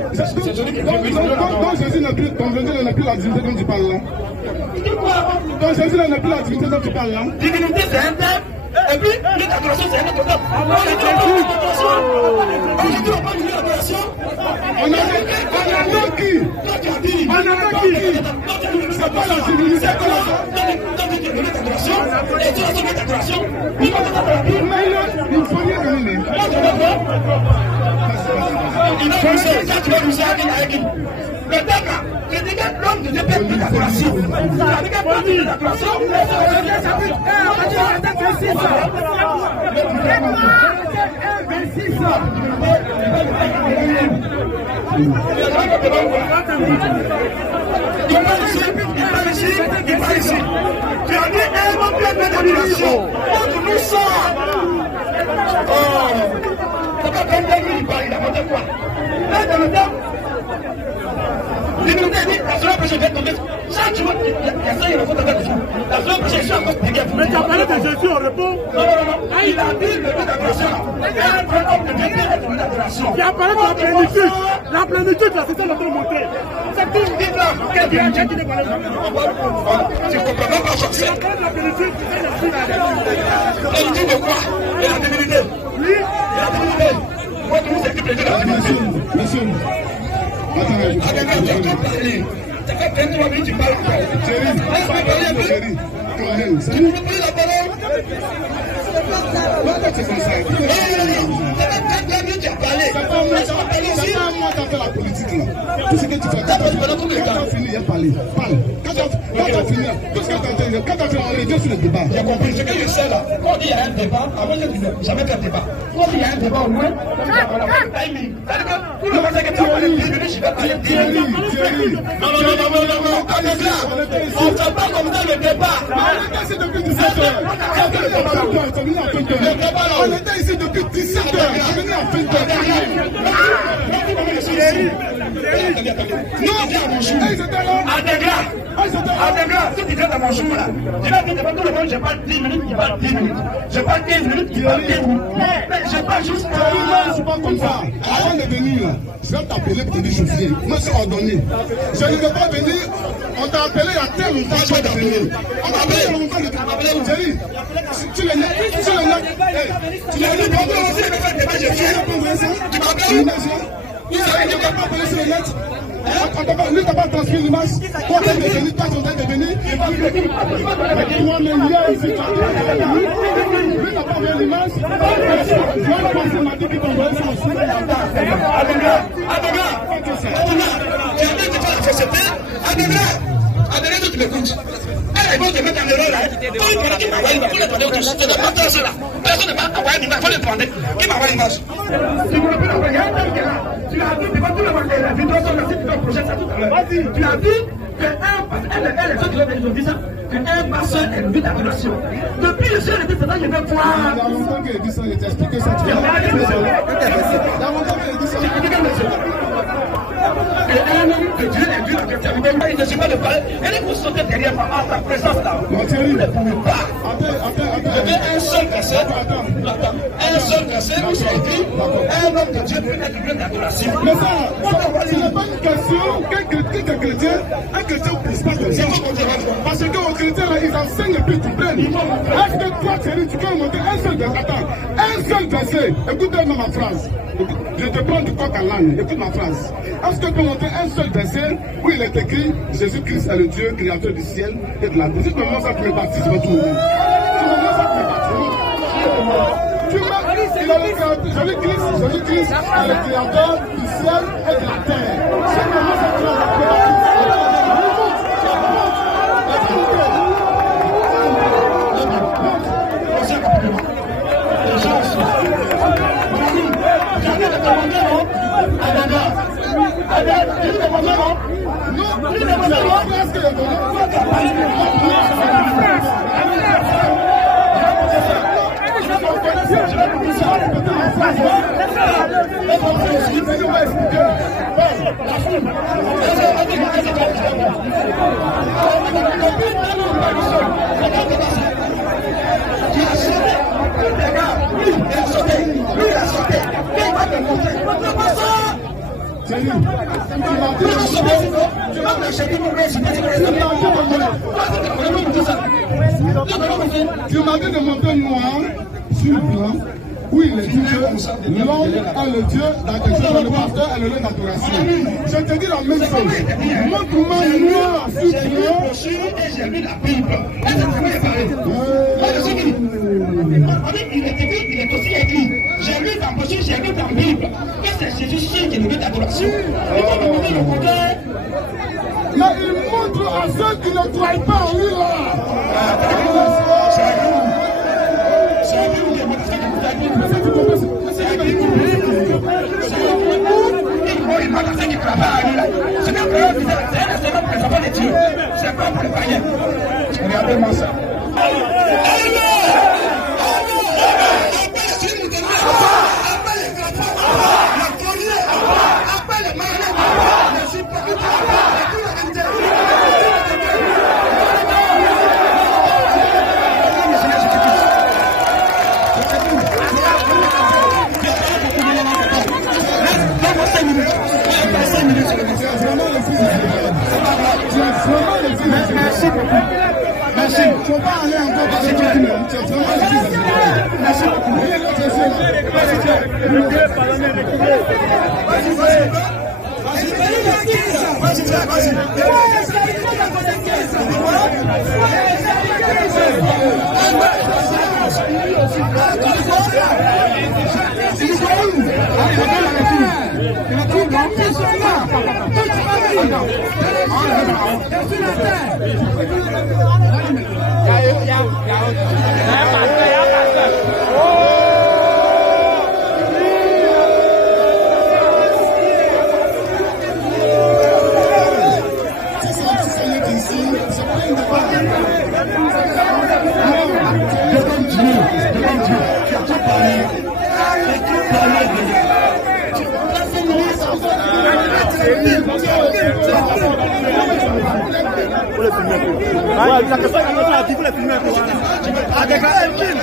Donc Jésus n'a plus la divinité dont tu parles là. Donc Jésus n'a plus la divinité dont tu parles là. Divinité c'est un terme. Et puis, l'adoration, c'est un autre terme. On a qui? C'est pas la divinité. Il faut bien que nous. Le peuple, je dis que l'homme ne peut plus d'adoration. Je dis que l'homme ne d'adoration. Tu as dit un homme plein d'adoration. Montre-nous ça. C'est pas comme lui, il parle, il a monté quoi? Là, dans le temps, l'immunité dit, la seule péché vient tomber. Chaque jour, il y a ça, il raconte avec les gens. La seule péché, je suis encore péché. Mais tu as parlé de Jésus, on répond. Non. Il a dit le but d'adoration. Un homme de Dieu est le but d'adoration. Tu as parlé de la plénitude. La plénitude, là, c'est ça notre montée. C'est tout. Dis-là, Quel bien, tu ne parles pas. tu comprends pas quoi Tu as parlé de la plénitude, c'est ça. Elle dit de quoi? De la divinité. Oui. La divinité. Moi, tout c'est qui plaît de la divinité. Monsieur. C'est pas peine, tu vas venir, tu parles encore. Laisse-moi parler un peu. Tu me pris la parole. Pourquoi c'est comme ça? C'est pas peine, tu as parlé. la politique là. Tout ce que tu fais, quand tu as fini, il y a parlé. Parle. Quand tu as fini, tout ce que tu as fait, quand tu as fait, on revient sur le débat. J'ai compris. Ce que je sais là, quand il y a un débat, avant je ne dis jamais faire débat. Quand il y a un débat au moins, on a un timing. C'est-à-dire que tout le monde sait que tu as parlé 10 minutes, je vais parler 10 minutes. Non. On ne fait pas comme ça le débat. On était ici depuis 17h. On était ici depuis 17h. On est à 20h. Non, si tu viens dans mon jour là, tu vas dire devant tout le monde, je parle 10 minutes, il parle 10 minutes. Je parle 15 minutes, il parle 15 minutes. Mais je parle juste. Je ne suis pas comme ça. Avant de venir là, je vais t'appeler pour te dire je viens. Moi, je suis ordonné. Je ne vais pas venir. On t'a appelé il y a tel longtemps de venir. On t'a appelé il y a longtemps de venir. Jerry, tu le nec. Tu le nec. Tu l'as dit, pardon, aussi, je vais faire des bêtises. Tu m'appelles? Tu ne vas pas appeler sur le net. Lui, t'as pas transmis l'image. Toi, t'es devenu, toi, t'es devenu. Moi-même, hier, ici, lui, t'as pas vu l'image. Joël Passé m'a dit qu'il t'envoyait ça aussi. Adega, tu as dit que tu fais la société. Adega, tu m'écoutes. Ils vont te mettre en erreur là. Quand ils prennent qui m'envoie une image, il faut les prendre au-dessus. C'est pas ça là. Personne ne va envoyer une image, il faut les prendre. Qui m'envoie une image? Si vous ne pouvez pas envoyer un tel que là, tu as dit, devant tout le monde, la vidéo sur le site du projet, ça tout à l'heure. Tu as dit que les gens qui ont dit ça, qu'un passeur est levé d'adoration. Depuis le ciel était dedans, il y avait quoi? Il y a longtemps qu'il a dit ça, il t'a expliqué ça. Il y a longtemps qu'il a dit ça. Que Dieu est Dieu, que il ne suffit pas de parler. Et les vous sautez derrière ma présence là. Vous ne pouvez pas. Il y avait un seul verset. Un seul verset où c'est écrit un homme de Dieu peut être plein d'adoration. Mais ça, ce n'est pas une question qu'un chrétien ne puisse pas de ça. Parce que aux chrétiens là, ils enseignent et puis ils prennent. Est-ce que toi, Thierry, tu peux monter un seul verset? Attends, un seul verset. Écoute-moi ma phrase. Je te prends du coq à l'âne. Écoute ma phrase. Est-ce que tu peux monter un seul verset où il est écrit Jésus-Christ est le Dieu, créateur du ciel et de la terre? Si tu me montres ça, tu me baptises tout le monde. Tu me montres ça, tu me baptises. Jésus-Christ est le créateur du ciel et de la terre. Si tu me montres ça, tu me baptises. Tu m'as dit de monter noir sur blanc où il est dit que l'homme est le Dieu d'adoration, le pasteur est le lieu d'adoration. Je te dis la même chose. Montre-moi noir sur blanc. Et j'ai lu la Bible. Il est aussi écrit. J'ai lu dans Brochure, j'ai lu dans la Bible. Que c'est Jésus seul qui est le lieu d'adoration. Il faut me montrer le contraire. Mais il montre à ceux qui ne croient pas en lui là. C'est pas pour le païen. Regardez-moi ça. Merci beaucoup. Merci. Il ne faut pas aller encore dans cette Merci beaucoup. Vas-y,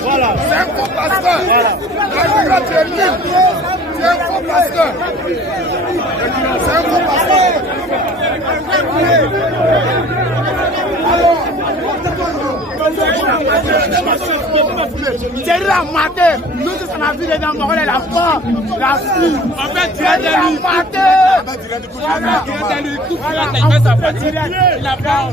Voilà. C'est un faux pasteur. Voilà. Tu es nul. Tu es un faux pasteur. C'est un faux pasteur. Tu l'as maté. Nous, ça m'a vu dedans, on est la part. La fille. En fait, tu l'as maté. Il a pas.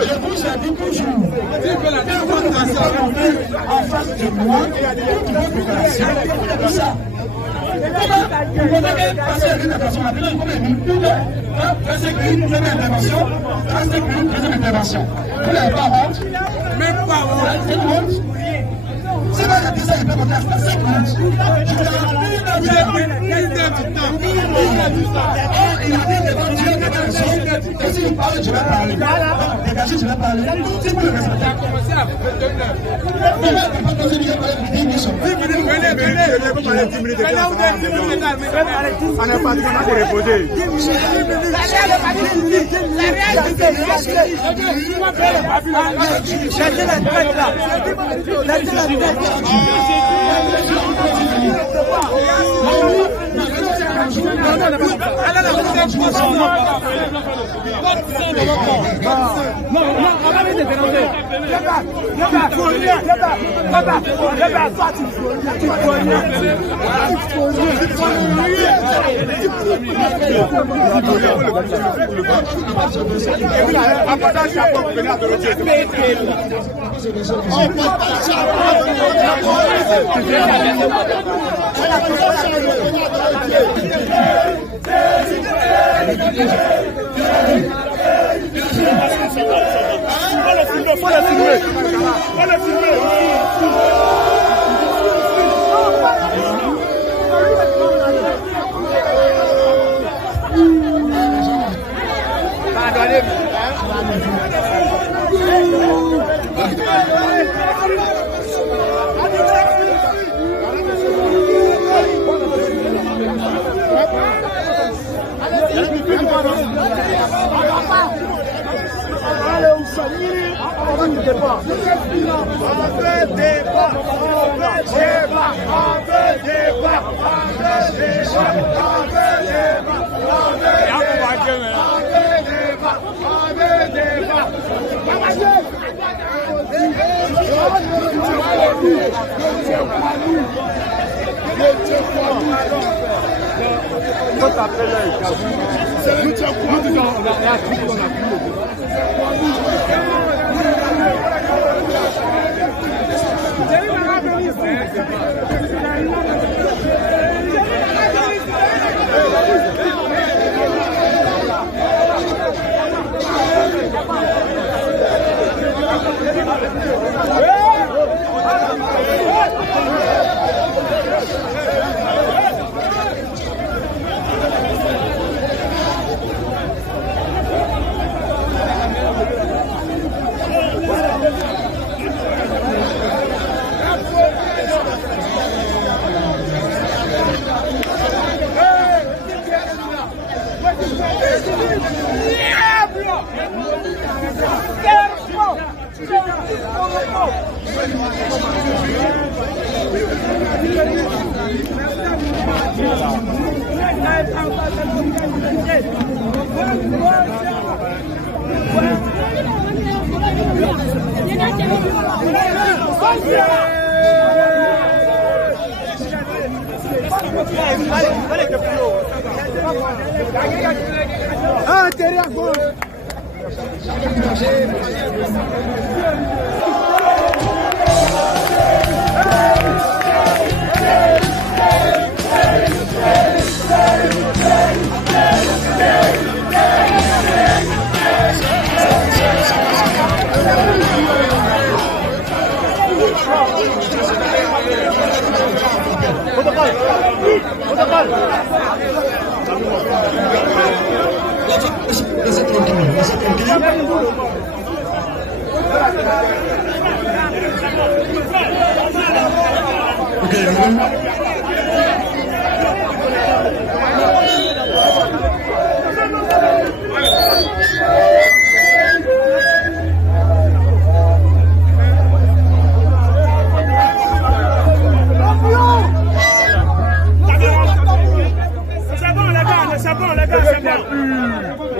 Je vous ai dit toujours, en face de moi, il y a des gens qui vont comme ça. Vous pouvez passer une intervention rapide, vous pouvez dire 35 minutes, vous faites une intervention, 35 minutes, vous faites une intervention. Vous n'avez pas honte. Même pas honte. C'est vrai que ça, il peut monter à 5 minutes. Il a dit devant Dieu, et si il parle, je vais parler. Dégagez, je vais parler. Si vous le respectez.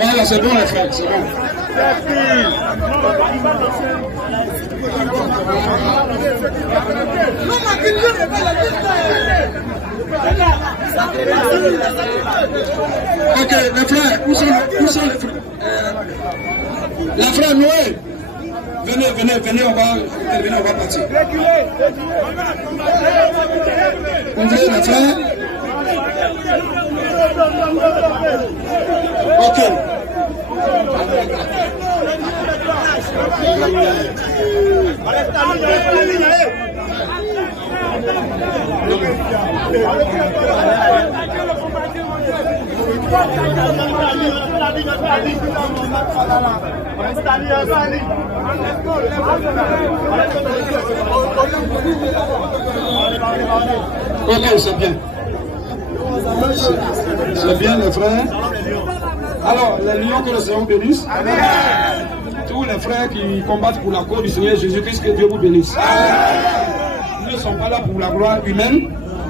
Voilà, c'est bon les frères, c'est bon. Ok, les frères, où sont les frères? La frère Noé, venez, on va partir. Ouvrez les frères. Ok. Ok, c'est bien. C'est bien les frères. Alors, les lions que le Seigneur bénisse. Amen. Tous les frères qui combattent pour la cause du Seigneur Jésus-Christ, que Dieu vous bénisse. Amen. Nous ne sommes pas là pour la gloire humaine,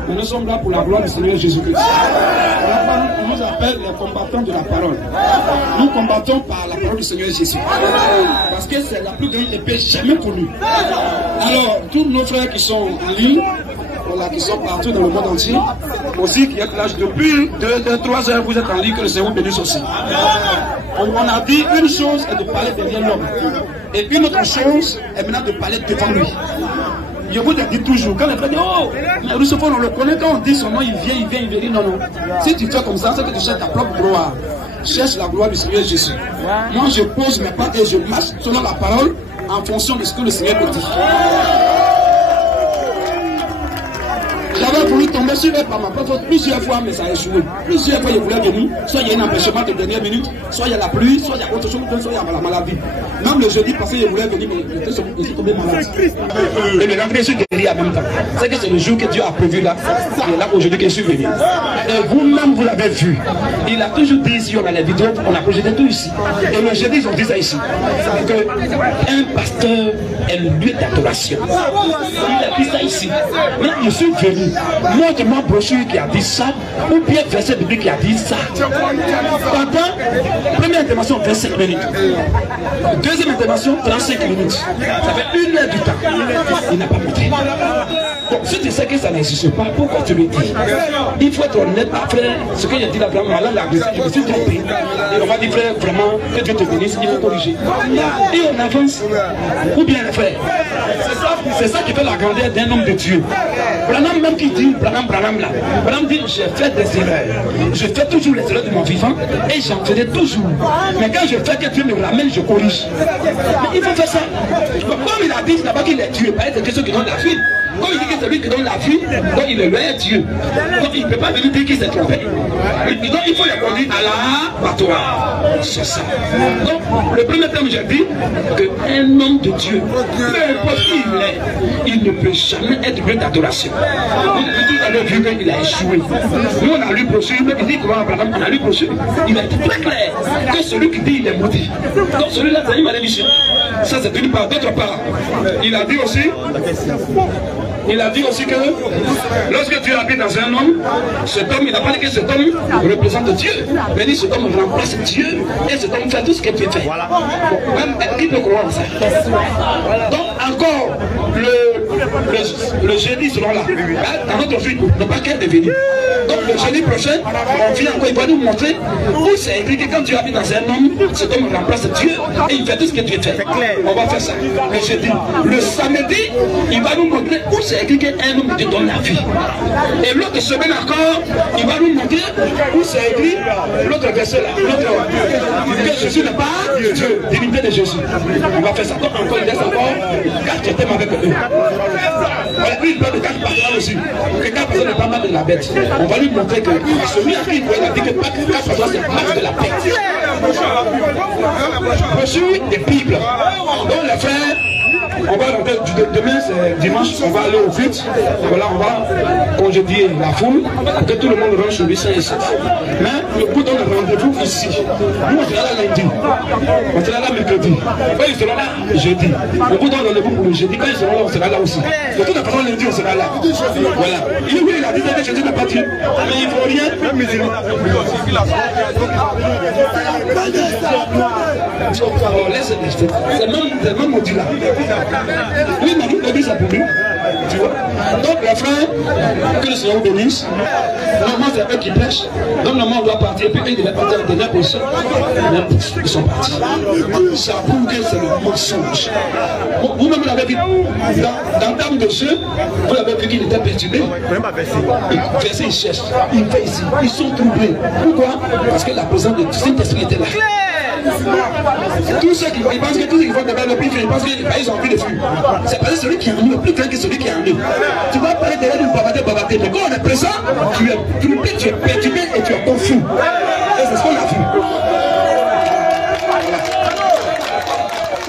mais nous sommes là pour la gloire du Seigneur Jésus-Christ. On nous appelle les combattants de la parole. Nous combattons par la parole du Seigneur Jésus. Parce que c'est la plus grande épée jamais connue. Alors, tous nos frères qui sont en ligne, voilà, qui sont partout dans le monde entier, aussi qui êtes là depuis 2-3 heures, vous êtes en ligne, que le Seigneur vous bénisse aussi. On a dit une chose est de parler derrière l'homme, et une autre chose est maintenant de parler devant lui. Je vous le dis toujours, quand les frères disent, oh, Rousseau, on le connaît, quand on dit son nom, il vient, non, non. Si tu fais comme ça, c'est que tu cherches ta propre gloire. Cherche la gloire du Seigneur Jésus. Moi, je pose mes pas et je marche selon la parole en fonction de ce que le Seigneur me dit. J'avais voulu tomber sur eux par ma propre plusieurs fois, mais ça a échoué. Plusieurs fois, je voulais venir. Soit il y a un empêchement de dernière minute, soit il y a la pluie, soit il y a autre chose, soit il y a la maladie. Même le jeudi passé, je voulais venir, mais je suis tombé malade. Et maintenant, je suis guéri en même temps. C'est que c'est le jour que Dieu a prévu là. Et là, aujourd'hui, que je suis venu. Et vous-même, vous l'avez vu. Il a toujours dit ici, on a les vidéos, on a projeté tout ici. Et le jeudi, ils ont dit ça ici. Que un pasteur est le lieu d'adoration. Il a dit ça ici. Maintenant, je suis venu. Montre-moi brochure qui a dit ça, ou bien verset biblique qui a dit ça. Pendant première intervention, 25 minutes. Deuxième intervention, 35 minutes. Ça fait 1 heure du temps. Il n'a pas montré. Donc, si tu sais que ça n'existe pas, pourquoi tu le dis? Il faut être honnête après ce que j'ai dit là, vraiment, là, je me suis trompé. Et on m'a dit, frère, vraiment, que Dieu te bénisse, il faut corriger. Et on avance. Ou bien, frère, c'est ça qui fait la grandeur d'un homme de Dieu. Branham même qui dit, Branham là, Branham dit, j'ai fait des erreurs. Je fais toujours les erreurs de mon vivant et j'en faisais toujours. Mais quand je fais que Dieu me ramène, je corrige. Mais il faut faire ça. Comme il a dit là-bas qu'il est Dieu, pas être quelque chose qui donne la vie. Comme il dit que c'est lui qui donne la vie, donc il est loin Dieu. Donc il ne peut pas venir dire qu'il s'est trompé. Donc il faut le conduire à l'abattoir. C'est ça. Donc le premier terme, j'ai dit qu'un homme de Dieu, peu importe qui il est, il ne peut jamais être lieu d'adoration. Vous avez vu qu'il a échoué. Nous on a lu brochure, il dit qu'on a lu brochure. Il a été très clair que celui qui dit il est maudit. Donc celui-là, c'est une malédiction. Ça c'est d'une part. D'autre part, il a dit aussi que lorsque tu habites dans un homme, cet homme, il n'a pas dit que cet homme représente Dieu, mais il dit que cet homme remplace Dieu et cet homme fait tout ce qu'il peut faire. Bon, même qui peut croire en ça? Donc encore, le jeudi selon là. Dans notre vie, ne pas qu'elle est venue. Donc le jeudi prochain, on vient encore, il va nous montrer où c'est écrit que quand tu habites dans un homme, cet homme remplace Dieu et il fait tout ce que Dieu fait. On va faire ça le jeudi. Le samedi, il va nous montrer où c'est écrit qu'un homme te donne la vie. Et l'autre semaine encore, il va nous montrer où c'est écrit l'autre verset là, que Jésus n'est pas Dieu, divinité de Jésus. On va faire ça. Donc encore, il laisse encore 4 thèmes avec eux. Voilà, lui il parle de 4 personnes aussi. Que 4 personnes n'est pas mal de la bête. On va lui montrer que celui à qui il pourrait dire que 4 personnes c'est mal de la bête. Reçu des Bibles. Donc les frères, on va demain c'est dimanche, on va aller au culte. Voilà, on va congédier la foule pour que tout le monde rentre chez lui sain et sauf. Mais le coup donne le rendez-vous ici. Nous on sera là lundi, on sera là mercredi. Quand ils seront là jeudi, le coup donne le rendez-vous pour le jeudi. Quand ils seront là, on sera là aussi. De toute façon lundi on sera là. Voilà. Oui, il a dit que Jésus n'est pas Dieu, mais il ne faut rien. C'est même maudit là. Oui, mais nous, l'église a pour lui. Tu vois? Donc, les frères, que le Seigneur bénisse. Normalement, c'est eux qui prêchent. Donc, normalement, on doit partir. Puis, ils devaient partir en dernière position. Ils sont partis. Ça prouve que c'est le mensonge. Vous-même, vous l'avez vu. Dans le terme de ceux, vous l'avez vu qu'il était perturbé. Verset, ils cherchent. Ils fait ici. Ils sont troublés. Pourquoi? Parce que la présence de Saint-Esprit était là. Tous ceux qui pensent que tous ceux qui font des belles pifs, ils pensent qu'ils ont envie de fuir. C'est parce que celui qui est en nous est plus grand que celui qui est en nous. Tu vas parler derrière nous, babater, mais quand on est présent, tu es troublé, tu es perturbé et tu es confus. Et c'est ce qu'on a vu.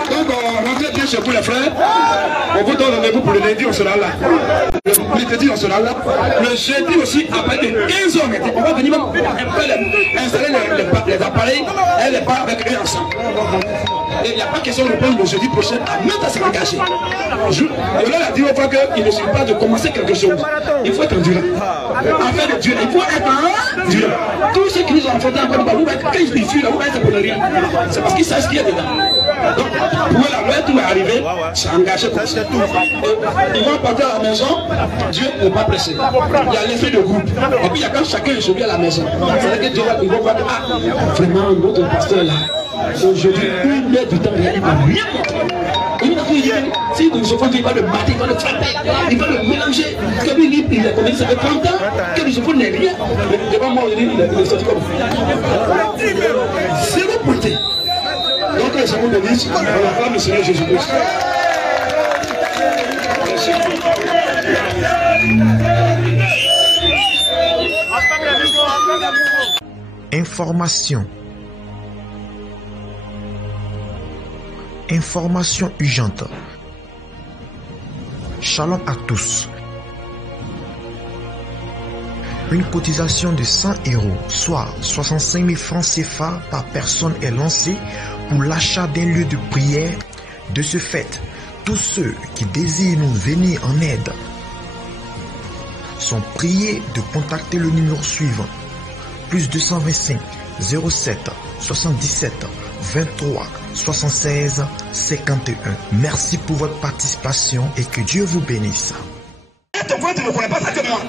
Donc, rentrez bien chez vous les frères. On vous donne rendez-vous pour le lundi, on sera là. Le mercredi, on sera là. Le jeudi aussi, à partir de 15h, on va venir installer les appareils et les barres avec eux ensemble. Et il n'y a pas question de prendre le jeudi prochain à mettre à se dégager. Et là, a dit au fois qu'il ne suffit pas de commencer quelque chose. Il faut être endurant. Afin de Dieu, il faut être endurant. Tous ceux qui nous ont affrontés encore, quand ils fuient là, vous voyez, c'est pour ne rien. C'est parce qu'ils savent ce qu'il y a dedans. Donc, pour la loi, tout va arriver, c'est engagé comme ça. Ils vont partir à la maison, Dieu n'est pas pressé. Il y a l'effet de groupe. Et puis il y a quand chacun est celui à la maison. C'est-à-dire que Dieu va voir, ah, vraiment, notre pasteur là, aujourd'hui, 1 heure du temps, il ne va rien montrer. Il va dire, si nous sommes il va le mater, il va le frapper, il va le mélanger. Parce que lui, il a commis, ça fait 30 ans, que nous sommes n'est rien. Mais devant moi, il est sorti comme zéro pointé. Donc les amours de Nice, on acclame le Seigneur Jésus-Christ. Information. Information urgente. Shalom à tous. Une cotisation de 100 €, soit 65 000 francs CFA par personne est lancée pour l'achat d'un lieu de prière. De ce fait, tous ceux qui désirent nous venir en aide sont priés de contacter le numéro suivant: +225 07 77 23 76 51. Merci pour votre participation et que Dieu vous bénisse. Ton frère, tu ne connais pas ça que moi.